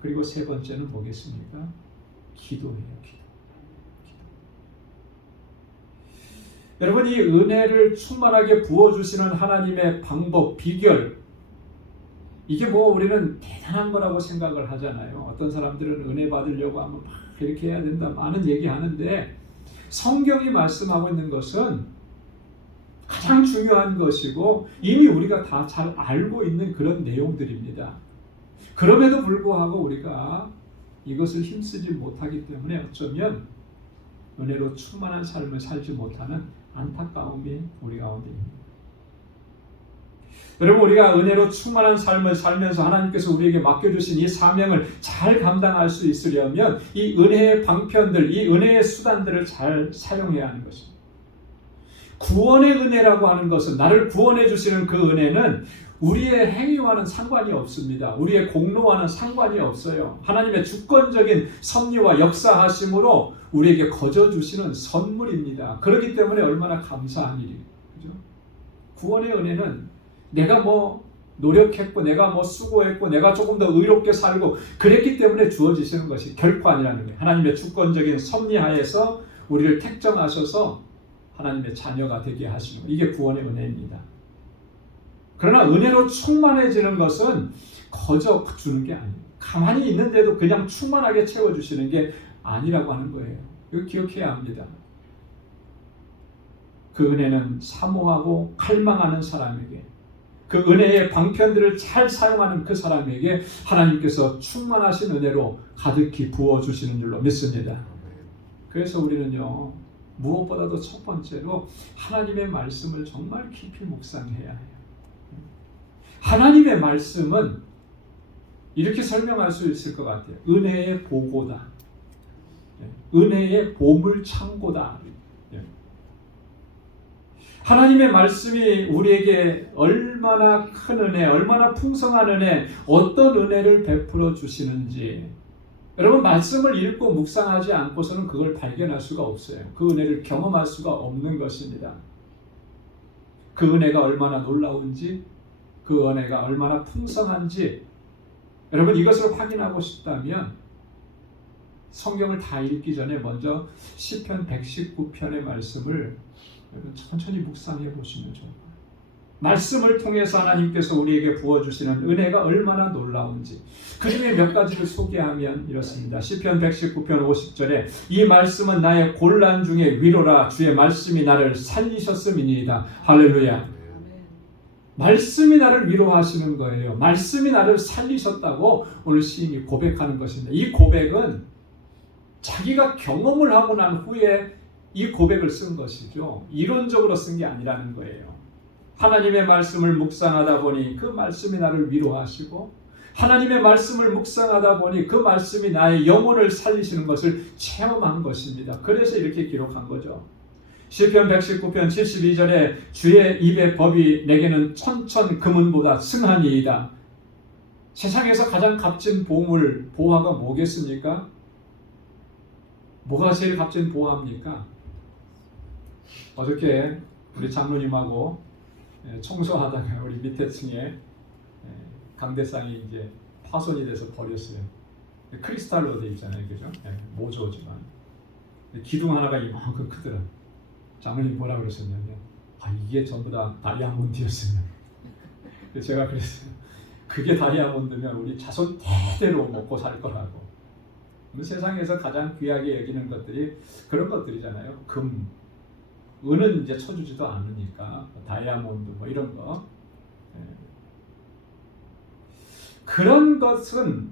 그리고 세 번째는 뭐겠습니까? 기도예요. 기도. 여러분, 이 은혜를 충만하게 부어주시는 하나님의 방법, 비결, 이게 뭐 우리는 대단한 거라고 생각을 하잖아요. 어떤 사람들은 은혜 받으려고 하면 막 이렇게 해야 된다, 많은 얘기하는데, 성경이 말씀하고 있는 것은 가장 중요한 것이고 이미 우리가 다 잘 알고 있는 그런 내용들입니다. 그럼에도 불구하고 우리가 이것을 힘쓰지 못하기 때문에 어쩌면 은혜로 충만한 삶을 살지 못하는 안타까움이 우리 가운데 있습니다. 여러분, 우리가 은혜로 충만한 삶을 살면서 하나님께서 우리에게 맡겨주신 이 사명을 잘 감당할 수 있으려면 이 은혜의 방편들, 이 은혜의 수단들을 잘 사용해야 하는 것입니다. 구원의 은혜라고 하는 것은, 나를 구원해 주시는 그 은혜는 우리의 행위와는 상관이 없습니다. 우리의 공로와는 상관이 없어요. 하나님의 주권적인 섭리와 역사하심으로 우리에게 거저 주시는 선물입니다. 그렇기 때문에 얼마나 감사한 일이에요. 그죠? 구원의 은혜는 내가 뭐 노력했고, 내가 뭐 수고했고, 내가 조금 더 의롭게 살고 그랬기 때문에 주어지시는 것이 결코 아니라는 거예요. 하나님의 주권적인 섭리하에서 우리를 택정하셔서 하나님의 자녀가 되게 하시는, 이게 구원의 은혜입니다. 그러나 은혜로 충만해지는 것은 거저 주는 게 아니에요. 가만히 있는데도 그냥 충만하게 채워주시는 게 아니라고 하는 거예요. 이거 기억해야 합니다. 그 은혜는 사모하고 갈망하는 사람에게, 그 은혜의 방편들을 잘 사용하는 그 사람에게 하나님께서 충만하신 은혜로 가득히 부어주시는 줄로 믿습니다. 그래서 우리는요, 무엇보다도 첫 번째로 하나님의 말씀을 정말 깊이 묵상해야 해요. 하나님의 말씀은 이렇게 설명할 수 있을 것 같아요. 은혜의 보고다. 은혜의 보물창고다. 하나님의 말씀이 우리에게 얼마나 큰 은혜, 얼마나 풍성한 은혜, 어떤 은혜를 베풀어 주시는지, 여러분 말씀을 읽고 묵상하지 않고서는 그걸 발견할 수가 없어요. 그 은혜를 경험할 수가 없는 것입니다. 그 은혜가 얼마나 놀라운지, 그 은혜가 얼마나 풍성한지, 여러분 이것을 확인하고 싶다면 성경을 다 읽기 전에 먼저 시편 119편의 말씀을 여러분 천천히 묵상해 보시면 좋을 거예요. 말씀을 통해서 하나님께서 우리에게 부어주시는 은혜가 얼마나 놀라운지 그 중에 몇 가지를 소개하면 이렇습니다. 시편 119편 50절에 이 말씀은 나의 곤란 중에 위로라 주의 말씀이 나를 살리셨음이니이다. 할렐루야. 말씀이 나를 위로하시는 거예요. 말씀이 나를 살리셨다고 오늘 시인이 고백하는 것입니다. 이 고백은 자기가 경험을 하고 난 후에 이 고백을 쓴 것이죠. 이론적으로 쓴 게 아니라는 거예요. 하나님의 말씀을 묵상하다 보니 그 말씀이 나를 위로하시고 하나님의 말씀을 묵상하다 보니 그 말씀이 나의 영혼을 살리시는 것을 체험한 것입니다. 그래서 이렇게 기록한 거죠. 시편 119편 72절에 주의 입의 법이 내게는 천천 금은보다 승하니이다. 세상에서 가장 값진 보물, 보화가 뭐겠습니까? 뭐가 제일 값진 보화입니까? 어저께 우리 장로님하고 청소하다가 우리 밑에 층에 강대상이 이제 파손이 돼서 버렸어요. 크리스탈로 되어 있잖아요, 그죠? 모조지만 기둥 하나가 이만큼 크더라. 장로님 뭐라 그러셨냐면, 이게 전부 다 다이아몬드였으면. 제가 그랬어요. 그게 다이아몬드면 우리 자손 대대로 먹고 살 거라고. 세상에서 가장 귀하게 여기는 것들이 그런 것들이잖아요. 금, 은은 이제 쳐주지도 않으니까 다이아몬드 뭐 이런 거. 그런 것은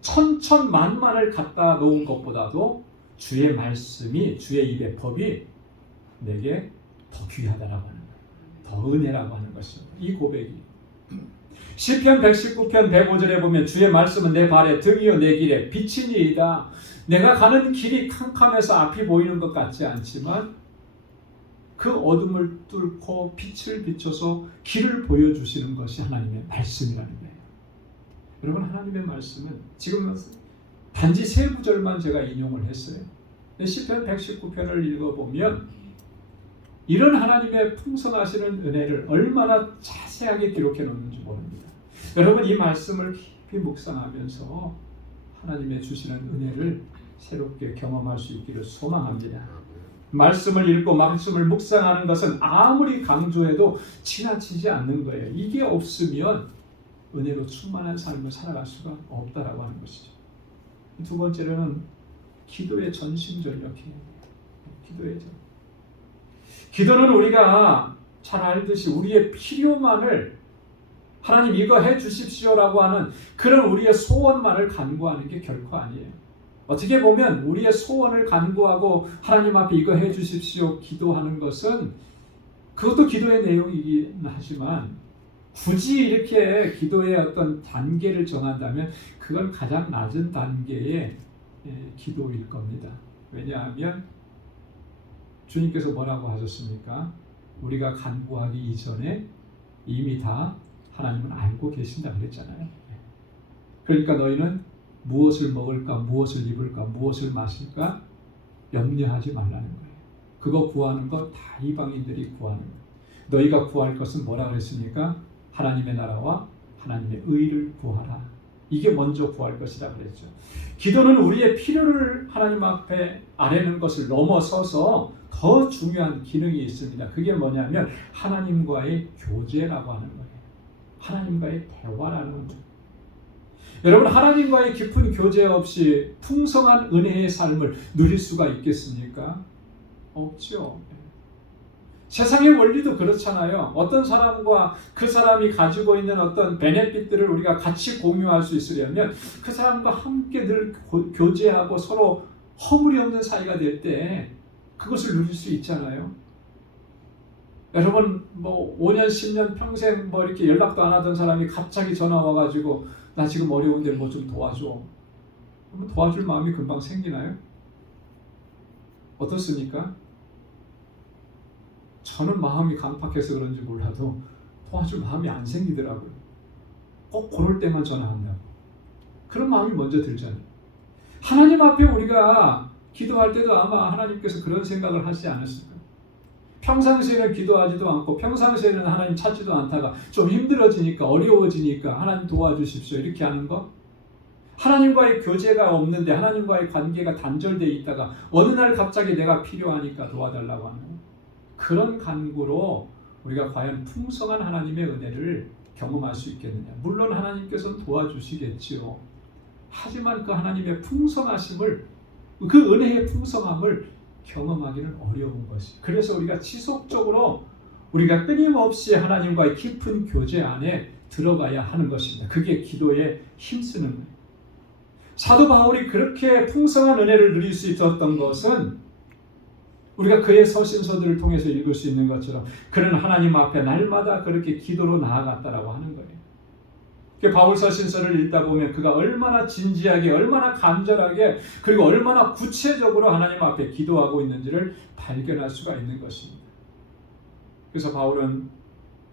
천천만만을 갖다 놓은 것보다도 주의 말씀이, 주의 입의 법이 내게 더 귀하다라고 하는 거예요. 더 은혜라고 하는 것입니다. 이 고백이. 시편 119편 105절에 보면 주의 말씀은 내 발에 등이요 내 길에 빛이니이다. 내가 가는 길이 캄캄해서 앞이 보이는 것 같지 않지만 그 어둠을 뚫고 빛을 비춰서 길을 보여주시는 것이 하나님의 말씀이라는 거예요. 여러분, 하나님의 말씀은 지금 단지 세 구절만 제가 인용을 했어요. 시편 119편을 읽어보면 이런 하나님의 풍성하시는 은혜를 얼마나 자세하게 기록해 놓는지 모릅니다. 여러분, 이 말씀을 깊이 묵상하면서 하나님의 주시는 은혜를 새롭게 경험할 수 있기를 소망합니다. 말씀을 읽고 말씀을 묵상하는 것은 아무리 강조해도 지나치지 않는 거예요. 이게 없으면 은혜로 충만한 삶을 살아갈 수가 없다라고 하는 것이죠. 두 번째로는 기도의 전심전력이에요. 기도의 전. 기도는 우리가 잘 알듯이 우리의 필요만을 하나님 이거 해 주십시오라고 하는 그런 우리의 소원만을 간구하는 게 결코 아니에요. 어떻게 보면 우리의 소원을 간구하고 하나님 앞에 이거 해 주십시오 기도하는 것은 그것도 기도의 내용이긴 하지만 굳이 이렇게 기도의 어떤 단계를 정한다면 그건 가장 낮은 단계의 기도일 겁니다. 왜냐하면 주님께서 뭐라고 하셨습니까? 우리가 간구하기 이전에 이미 다 하나님은 알고 계신다 그랬잖아요. 그러니까 너희는 무엇을 먹을까, 무엇을 입을까, 무엇을 마실까 염려하지 말라는 거예요. 그거 구하는 거 다 이방인들이 구하는 거예요. 너희가 구할 것은 뭐라 그랬습니까? 하나님의 나라와 하나님의 의를 구하라. 이게 먼저 구할 것이라 그랬죠. 기도는 우리의 필요를 하나님 앞에 아뢰는 것을 넘어서서 더 중요한 기능이 있습니다. 그게 뭐냐면 하나님과의 교제라고 하는 거예요. 하나님과의 대화라는 거예요. 여러분, 하나님과의 깊은 교제 없이 풍성한 은혜의 삶을 누릴 수가 있겠습니까? 없죠. 세상의 원리도 그렇잖아요. 어떤 사람과 그 사람이 가지고 있는 어떤 베네핏들을 우리가 같이 공유할 수 있으려면 그 사람과 함께 늘 교제하고 서로 허물이 없는 사이가 될 때 그것을 누릴 수 있잖아요. 여러분, 5년, 10년, 평생 이렇게 연락도 안 하던 사람이 갑자기 전화 와가지고 나 지금 어려운데 뭐 좀 도와줘. 그러면 도와줄 마음이 금방 생기나요? 어떻습니까? 저는 마음이 강팍해서 그런지 몰라도 도와줄 마음이 안 생기더라고요. 꼭 그럴 때만 전화한다고. 그런 마음이 먼저 들잖아요. 하나님 앞에 우리가 기도할 때도 아마 하나님께서 그런 생각을 하시지 않았을까? 평상시에는 기도하지도 않고 평상시에는 하나님 찾지도 않다가 좀 힘들어지니까 어려워지니까 하나님 도와주십시오 이렇게 하는 거? 하나님과의 교제가 없는데 하나님과의 관계가 단절되어 있다가 어느 날 갑자기 내가 필요하니까 도와달라고 하는 거? 그런 간구로 우리가 과연 풍성한 하나님의 은혜를 경험할 수 있겠느냐? 물론 하나님께서는 도와주시겠지요. 하지만 그 하나님의 풍성하심을, 그 은혜의 풍성함을 경험하기는 어려운 것이. 그래서 우리가 지속적으로 우리가 끊임없이 하나님과의 깊은 교제 안에 들어가야 하는 것입니다. 그게 기도에 힘쓰는 거예요. 사도 바울이 그렇게 풍성한 은혜를 누릴 수 있었던 것은 우리가 그의 서신서들을 통해서 읽을 수 있는 것처럼 그는 하나님 앞에 날마다 그렇게 기도로 나아갔다라고 하는 거예요. 바울 서신서를 읽다 보면 그가 얼마나 진지하게, 얼마나 간절하게, 그리고 얼마나 구체적으로 하나님 앞에 기도하고 있는지를 발견할 수가 있는 것입니다. 그래서 바울은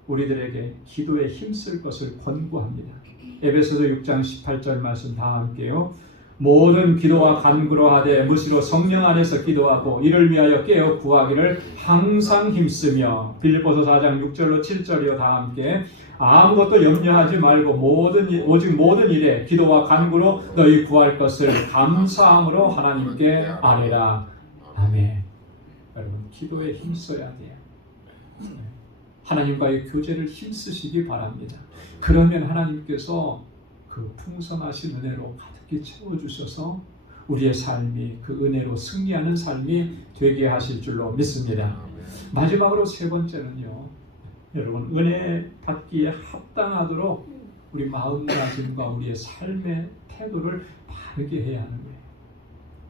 우리들에게 기도에 힘쓸 것을 권고합니다. 에베소서 6장 18절 말씀 다 함께요. 모든 기도와 간구로 하되 무시로 성령 안에서 기도하고 이를 위하여 깨어 구하기를 항상 힘쓰며. 빌립보서 4장 6절로 7절이요 다 함께. 아무것도 염려하지 말고 오직 모든 일에 기도와 간구로 너희 구할 것을 감사함으로 하나님께 아뢰라. 아멘. 여러분, 기도에 힘써야 돼요. 하나님과의 교제를 힘쓰시기 바랍니다. 그러면 하나님께서 그 풍성하신 은혜로 가득히 채워주셔서 우리의 삶이 그 은혜로 승리하는 삶이 되게 하실 줄로 믿습니다. 마지막으로 세 번째는요, 여러분, 은혜 받기에 합당하도록 우리 마음가짐과 우리의 삶의 태도를 바르게 해야 하는 거예요.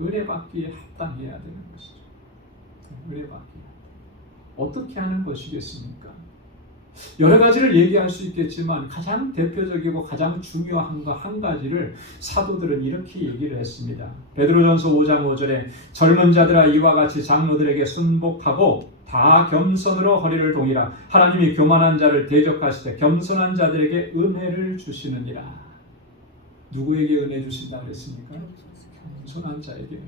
은혜 받기에 합당해야 되는 것이죠. 은혜 받기 어떻게 하는 것이겠습니까? 여러 가지를 얘기할 수 있겠지만 가장 대표적이고 가장 중요한 거 한 가지를 사도들은 이렇게 얘기를 했습니다. 베드로전서 5장 5절에 젊은 자들아 이와 같이 장로들에게 순복하고 다 겸손으로 허리를 동이라. 하나님이 교만한 자를 대적하시되 겸손한 자들에게 은혜를 주시느니라. 누구에게 은혜 주신다 그랬습니까? 겸손한 자에게.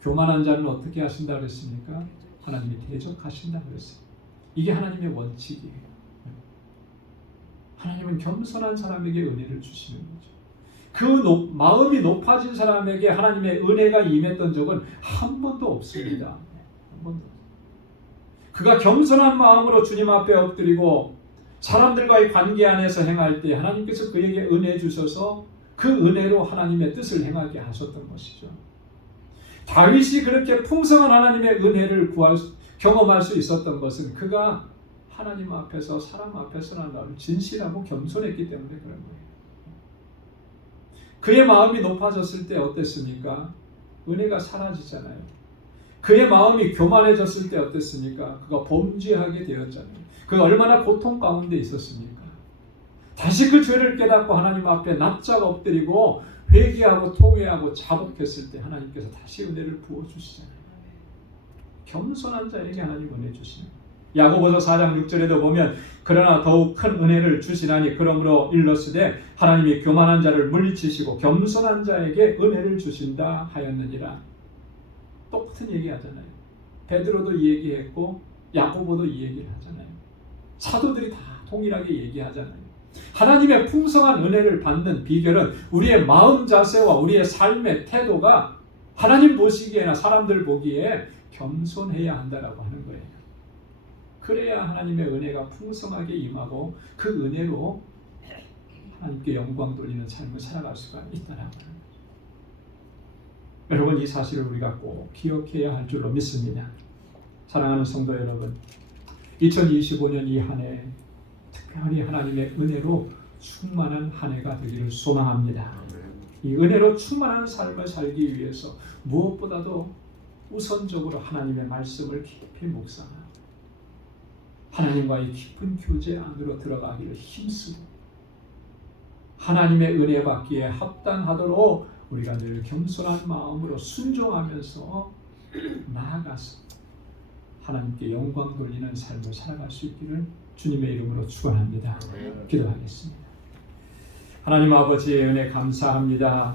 교만한 자는 어떻게 하신다 그랬습니까? 하나님이 대적하신다 그랬어요. 이게 하나님의 원칙이에요. 하나님은 겸손한 사람에게 은혜를 주시는 거죠. 그 마음이 높아진 사람에게 하나님의 은혜가 임했던 적은 한 번도 없습니다. 한 번도. 그가 겸손한 마음으로 주님 앞에 엎드리고 사람들과의 관계 안에서 행할 때 하나님께서 그에게 은혜 주셔서 그 은혜로 하나님의 뜻을 행하게 하셨던 것이죠. 다윗이 그렇게 풍성한 하나님의 은혜를 경험할 수 있었던 것은 그가 하나님 앞에서 사람 앞에서나 나를 진실하고 겸손했기 때문에 그런 거예요. 그의 마음이 높아졌을 때 어땠습니까? 은혜가 사라지잖아요. 그의 마음이 교만해졌을 때 어땠습니까? 그가 범죄하게 되었잖아요. 그가 얼마나 고통 가운데 있었습니까? 다시 그 죄를 깨닫고 하나님 앞에 납작 엎드리고 회개하고 통회하고 자복했을 때 하나님께서 다시 은혜를 부어주시잖아요. 겸손한 자에게 하나님 은혜 주시는 거예요. 야고보서 4장 6절에도 보면 그러나 더욱 큰 은혜를 주시나니 그러므로 일렀으되 하나님이 교만한 자를 물리치시고 겸손한 자에게 은혜를 주신다 하였느니라. 똑같은 얘기 하잖아요. 베드로도 이 얘기했고 야고보도 이 얘기를 하잖아요. 사도들이 다 동일하게 얘기하잖아요. 하나님의 풍성한 은혜를 받는 비결은 우리의 마음 자세와 우리의 삶의 태도가 하나님 보시기에나 사람들 보기에 겸손해야 한다라고 하는 거예요. 그래야 하나님의 은혜가 풍성하게 임하고 그 은혜로 하나님께 영광 돌리는 삶을 살아갈 수가 있다라고 하는 거예요. 여러분, 이 사실을 우리가 꼭 기억해야 할 줄로 믿습니다. 사랑하는 성도 여러분, 2025년 이 한 해 특별히 하나님의 은혜로 충만한 한 해가 되기를 소망합니다. 이 은혜로 충만한 삶을 살기 위해서 무엇보다도 우선적으로 하나님의 말씀을 깊이 묵상하고 하나님과의 깊은 교제 안으로 들어가기를 힘쓰고 하나님의 은혜 받기에 합당하도록 우리가 늘 겸손한 마음으로 순종하면서 나아가서 하나님께 영광 돌리는 삶을 살아갈 수 있기를 주님의 이름으로 축원합니다. 기도하겠습니다. 하나님 아버지의 은혜 감사합니다.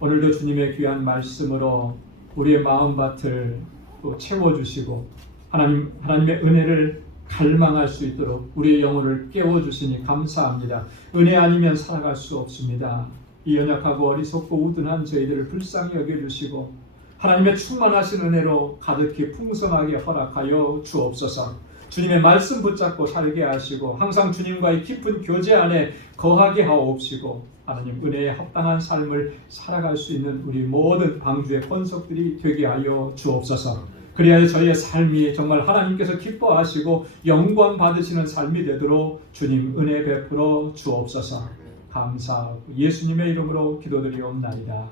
오늘도 주님의 귀한 말씀으로 우리의 마음밭을 또 채워주시고 하나님의 은혜를 갈망할 수 있도록 우리의 영혼을 깨워주시니 감사합니다. 은혜 아니면 살아갈 수 없습니다. 이 연약하고 어리석고 우둔한 저희들을 불쌍히 여겨주시고 하나님의 충만하신 은혜로 가득히 풍성하게 허락하여 주옵소서. 주님의 말씀 붙잡고 살게 하시고 항상 주님과의 깊은 교제 안에 거하게 하옵시고 하나님 은혜에 합당한 삶을 살아갈 수 있는 우리 모든 방주의 권속들이 되게 하여 주옵소서. 그리하여 저희의 삶이 정말 하나님께서 기뻐하시고 영광 받으시는 삶이 되도록 주님 은혜 베풀어 주옵소서. 감사하고 예수님의 이름으로 기도드리옵나이다.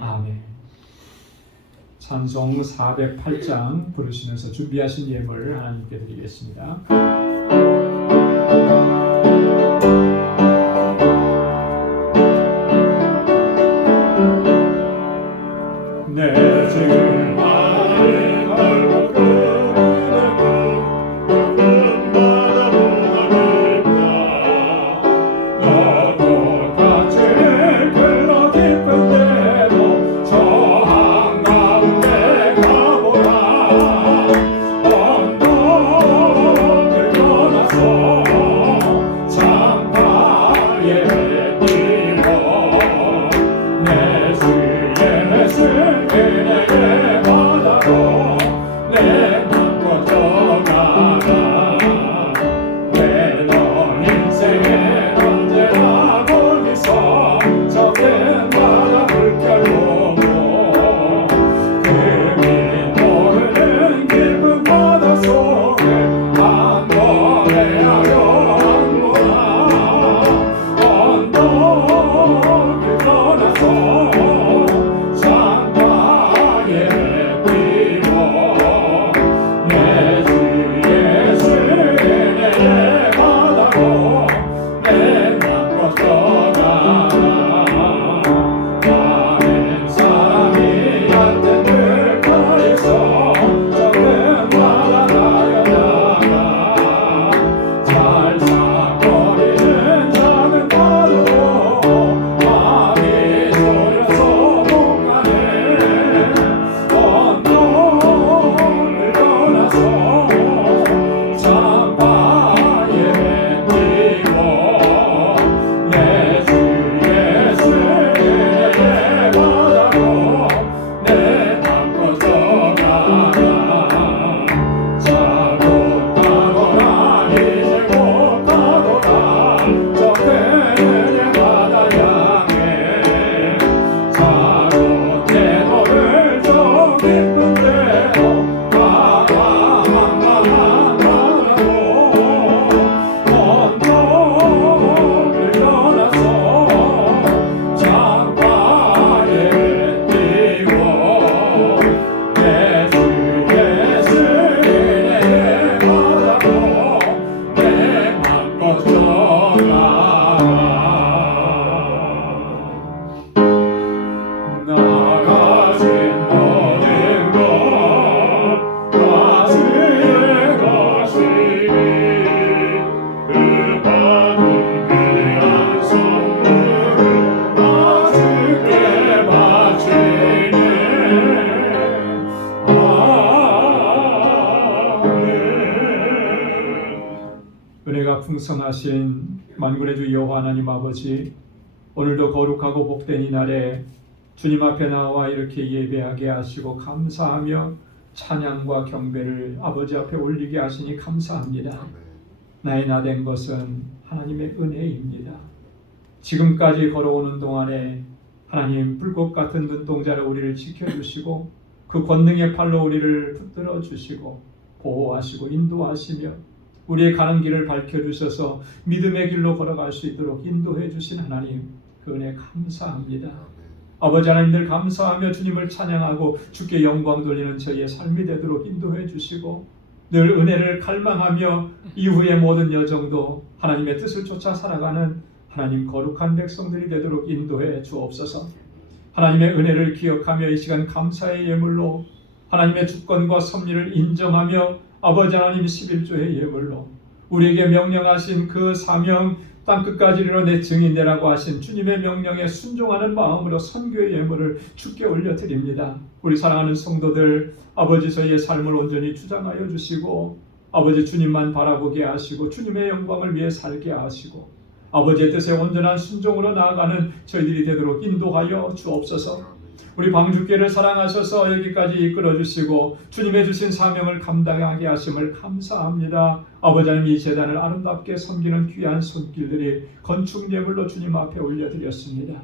아멘. 찬송 408장 부르시면서 준비하신 예물 하나님께 드리겠습니다. 내 주만의 넓은 그늘은 바다 보나겠다. 너도 같이 흘러 깊은 데로 저 한가운데 가보라. 언덕을 떠나서 창파에 뛰어 내 주의 은혜의 바다로 내 맘과 떠나라. 왜 넌 인생에 언제나 거기서 적은 바다 물결보고 금이 모르는 깊은 바다 속에 안노래하여 안노라. 언덕을 떠나서 창파에 뛰고 내 주 예수의 바다로 내 맘과 떠나라. 많은 사람이 얕은 들가에서 적은 바다 나려다가 잘사거리는 작은 바다로 마음이 졸여서 못 가네. 언덕을 떠나서 창파에 뛰고 내 주 예수의 바다로 내 맘과 떠나라. 자국하거나 이제 못 가거나 저 그의 바다 향해 자로 태도를 저 깊은 데로 언덕을 떠나서 창파에 뛰고 내 주 예수의 바다로 내 맘과 떠나라. 나가신 모든 것 다 주의 것이니 그 받은 귀한 선물을 다 주께 바치네. 아멘. 은혜가 풍성하신 만군의 주 여호와 하나님 아버지, 오늘도 거룩하고 복된 이 날에 주님 앞에 나와 이렇게 예배하게 하시고 감사하며 찬양과 경배를 아버지 앞에 올리게 하시니 감사합니다. 나의 나 된 것은 하나님의 은혜입니다. 지금까지 걸어오는 동안에 하나님 불꽃 같은 눈동자로 우리를 지켜주시고 그 권능의 팔로 우리를 붙들어 주시고 보호하시고 인도하시며 우리의 가는 길을 밝혀주셔서 믿음의 길로 걸어갈 수 있도록 인도해 주신 하나님, 그 은혜 감사합니다. 아버지 하나님, 늘 감사하며 주님을 찬양하고 주께 영광 돌리는 저희의 삶이 되도록 인도해 주시고 늘 은혜를 갈망하며 이후의 모든 여정도 하나님의 뜻을 쫓아 살아가는 하나님 거룩한 백성들이 되도록 인도해 주옵소서. 하나님의 은혜를 기억하며 이 시간 감사의 예물로 하나님의 주권과 섭리를 인정하며 아버지 하나님 11조의 예물로 우리에게 명령하신 그 사명 땅끝까지 이르러 내 증인되라고 하신 주님의 명령에 순종하는 마음으로 선교의 예물을 주께 올려드립니다. 우리 사랑하는 성도들, 아버지 저희의 삶을 온전히 주장하여 주시고 아버지 주님만 바라보게 하시고 주님의 영광을 위해 살게 하시고 아버지의 뜻에 온전한 순종으로 나아가는 저희들이 되도록 인도하여 주옵소서. 우리 방주교회를 사랑하셔서 여기까지 이끌어주시고 주님의 주신 사명을 감당하게 하심을 감사합니다. 아버지 하나님, 이 재단을 아름답게 섬기는 귀한 손길들이 건축 예물로 주님 앞에 올려드렸습니다.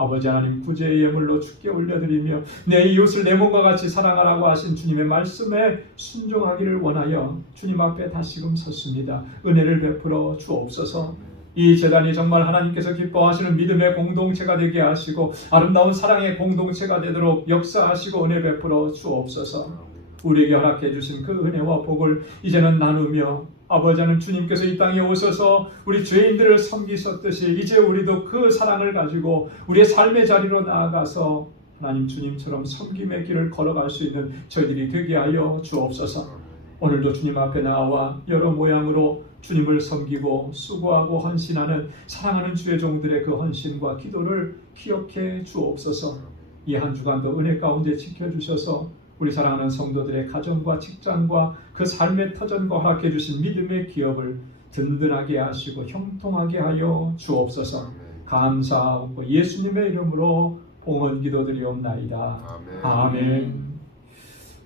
아버지 하나님, 구제의 예물로 주께 올려드리며 내 이웃을 내 몸과 같이 사랑하라고 하신 주님의 말씀에 순종하기를 원하여 주님 앞에 다시금 섰습니다. 은혜를 베풀어 주옵소서. 이 재단이 정말 하나님께서 기뻐하시는 믿음의 공동체가 되게 하시고 아름다운 사랑의 공동체가 되도록 역사하시고 은혜 베풀어 주옵소서. 우리에게 허락해 주신 그 은혜와 복을 이제는 나누며 아버지 하나님, 주님께서 이 땅에 오셔서 우리 죄인들을 섬기셨듯이 이제 우리도 그 사랑을 가지고 우리의 삶의 자리로 나아가서 하나님 주님처럼 섬김의 길을 걸어갈 수 있는 저희들이 되게 하여 주옵소서. 오늘도 주님 앞에 나와 여러 모양으로 주님을 섬기고 수고하고 헌신하는 사랑하는 주의 종들의 그 헌신과 기도를 기억해 주옵소서. 이 한 주간도 은혜 가운데 지켜주셔서 우리 사랑하는 성도들의 가정과 직장과 그 삶의 터전과 허락해 주신 믿음의 기업을 든든하게 하시고 형통하게 하여 주옵소서. 감사하고 예수님의 이름으로 봉헌 기도드리옵나이다. 아멘.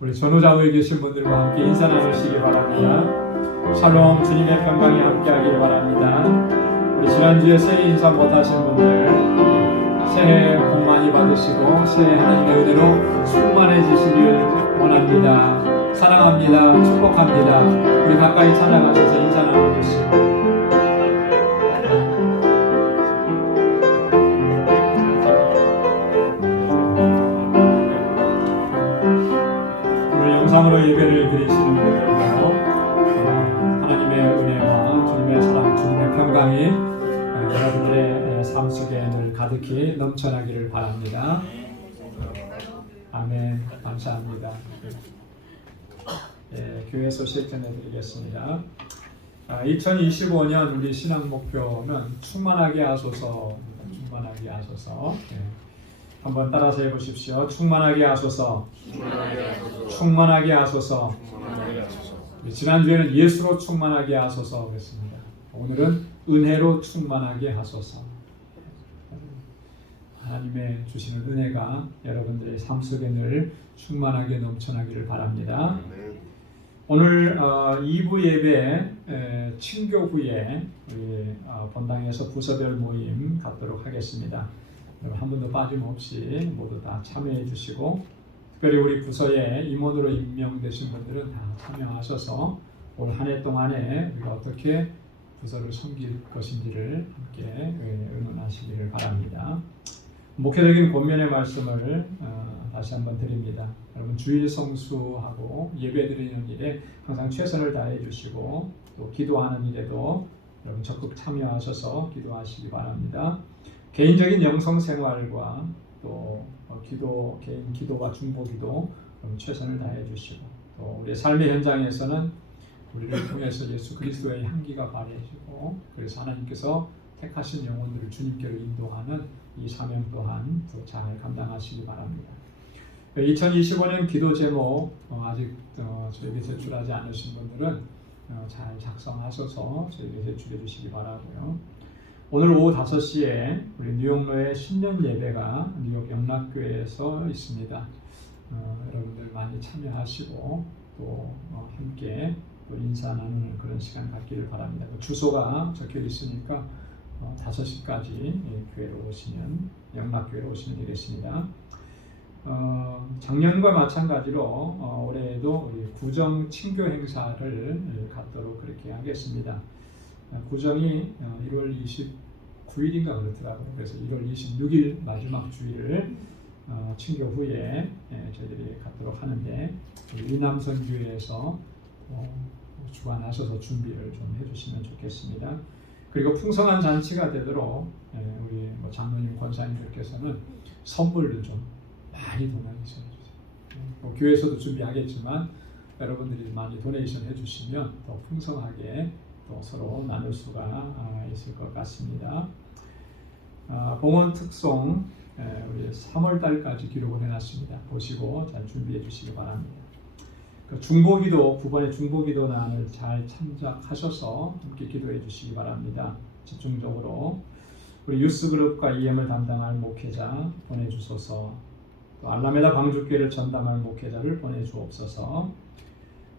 우리 전후좌우에 계신 분들과 함께 인사 나누시기 바랍니다. 샬롬, 주님의 평강이 함께하길 바랍니다. 우리 지난주에 새해 인사 못하신 분들 새해 복 많이 받으시고 새해 하나님의 은혜로 충만해지시길 원합니다. 사랑합니다. 축복합니다. 우리 가까이 찾아가셔서 인사 나눠주시고 영상으로 예배를 드리시는 분들도 하나님의 은혜와 주님의 사랑, 주님의 평강이 여러분들의 삶 속에 늘 가득히 넘쳐나기를 바랍니다. 아멘. 감사합니다. 교회 소식 전해드리겠습니다. 2025년 우리 신앙 목표는 충만하게 하소서. 충만하게 하소서. 한번 따라서 해보십시오. 충만하게 하소서. 충만하게 하소서. 지난주에는 예수로 충만하게 하소서 그랬습니다. 오늘은 은혜로 충만하게 하소서. 하나님의 주시는 은혜가 여러분들의 삶 속에 늘 충만하게 넘쳐나기를 바랍니다. 오늘 2부 예배 친교 후에 우리 본당에서 부서별 모임 갖도록 하겠습니다. 한 분도 빠짐없이 모두 다 참여해 주시고 특별히 우리 부서에 임원으로 임명되신 분들은 다 참여하셔서 올 한 해 동안에 우리가 어떻게 부서를 섬길 것인지를 함께 의논하시기를 바랍니다. 목회적인 권면의 말씀을 다시 한번 드립니다. 여러분 주일 성수하고 예배 드리는 일에 항상 최선을 다해 주시고 또 기도하는 일에도 여러분 적극 참여하셔서 기도하시기 바랍니다. 개인적인 영성 생활과 또 개인 기도와 중보기도 최선을 다해 주시고 또 우리의 삶의 현장에서는 우리를 통해서 예수 그리스도의 향기가 발해지고 그래서 하나님께서 택하신 영혼들을 주님께로 인도하는 이 사명 또한 더 잘 감당하시기 바랍니다. 2025년 기도 제목 아직 저에게 제출하지 않으신 분들은 잘 작성하셔서 저에게 제출해 주시기 바라고요. 오늘 오후 5시에 우리 뉴욕로의 신년 예배가 뉴욕 영락교회에서 있습니다. 여러분들 많이 참여하시고 또 함께 또 인사 나누는 그런 시간 갖기를 바랍니다. 주소가 적혀 있으니까 5시까지 교회로 오시면 영락교회로 오시면 되겠습니다. 작년과 마찬가지로 올해에도 우리 구정 친교 행사를 갖도록 그렇게 하겠습니다. 구정이 1월 29일인가 그렇더라고요. 그래서 1월 26일 마지막 주일을 친교 후에 저희들이 갖도록 하는데 이남선교회에서 주관하셔서 준비를 좀 해주시면 좋겠습니다. 그리고 풍성한 잔치가 되도록 우리 장로님 권사님들께서는 선물을 좀 많이 도네이션 해주세요. 교회에서도 준비하겠지만 여러분들이 많이 도네이션 해주시면 더 풍성하게 또 서로 나눌 수가 있을 것 같습니다. 봉헌 특송 우리 3월 달까지 기록을 해놨습니다. 보시고 잘 준비해 주시기 바랍니다. 중보기도 9번의 중보기도난을 잘 참작하셔서 함께 기도해 주시기 바랍니다. 집중적으로 우리 유스그룹과 EM을 담당할 목회자 보내주소서. 또 알라메다 방주교회를 전담할 목회자를 보내주옵소서.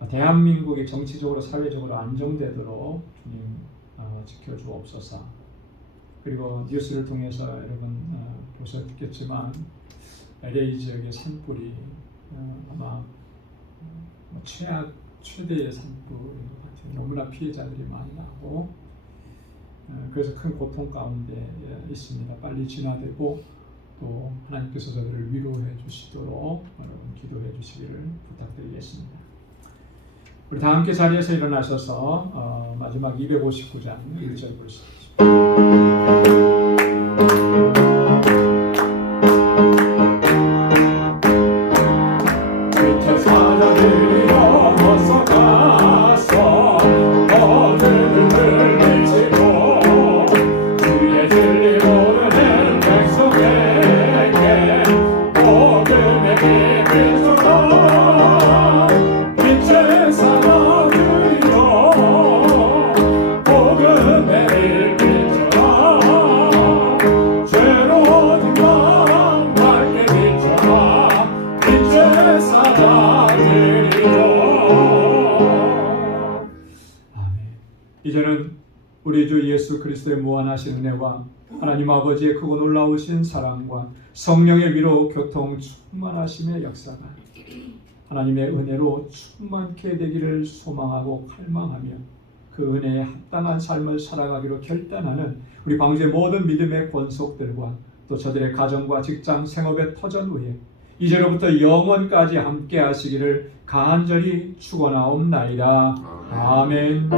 대한민국이 정치적으로 사회적으로 안정되도록 주님 지켜주옵소서. 그리고 뉴스를 통해서 여러분 보셨겠지만 LA 지역의 산불이 아마 최대의 산불인 것 같아요. 너무나 피해자들이 많이 나고 그래서 큰 고통 가운데 있습니다. 빨리 진화되고 또 하나님께서 저들을 위로해 주시도록 여러분 기도해 주시기를 부탁드리겠습니다. 우리 다 함께 자리에서 일어나셔서 마지막 259장 1절 보시죠. 이제는 우리 주 예수 그리스도의 무한하신 은혜와 하나님 아버지의 크고 놀라우신 사랑과 성령의 위로 교통 충만하심의 역사가 하나님의 은혜로 충만케 되기를 소망하고 갈망하며 그 은혜에 합당한 삶을 살아가기로 결단하는 우리 광주의 모든 믿음의 권속들과 또 저들의 가정과 직장 생업의 터전 위에 이제로부터 영원까지 함께 하시기를 간절히 축원하옵나이다. 아멘.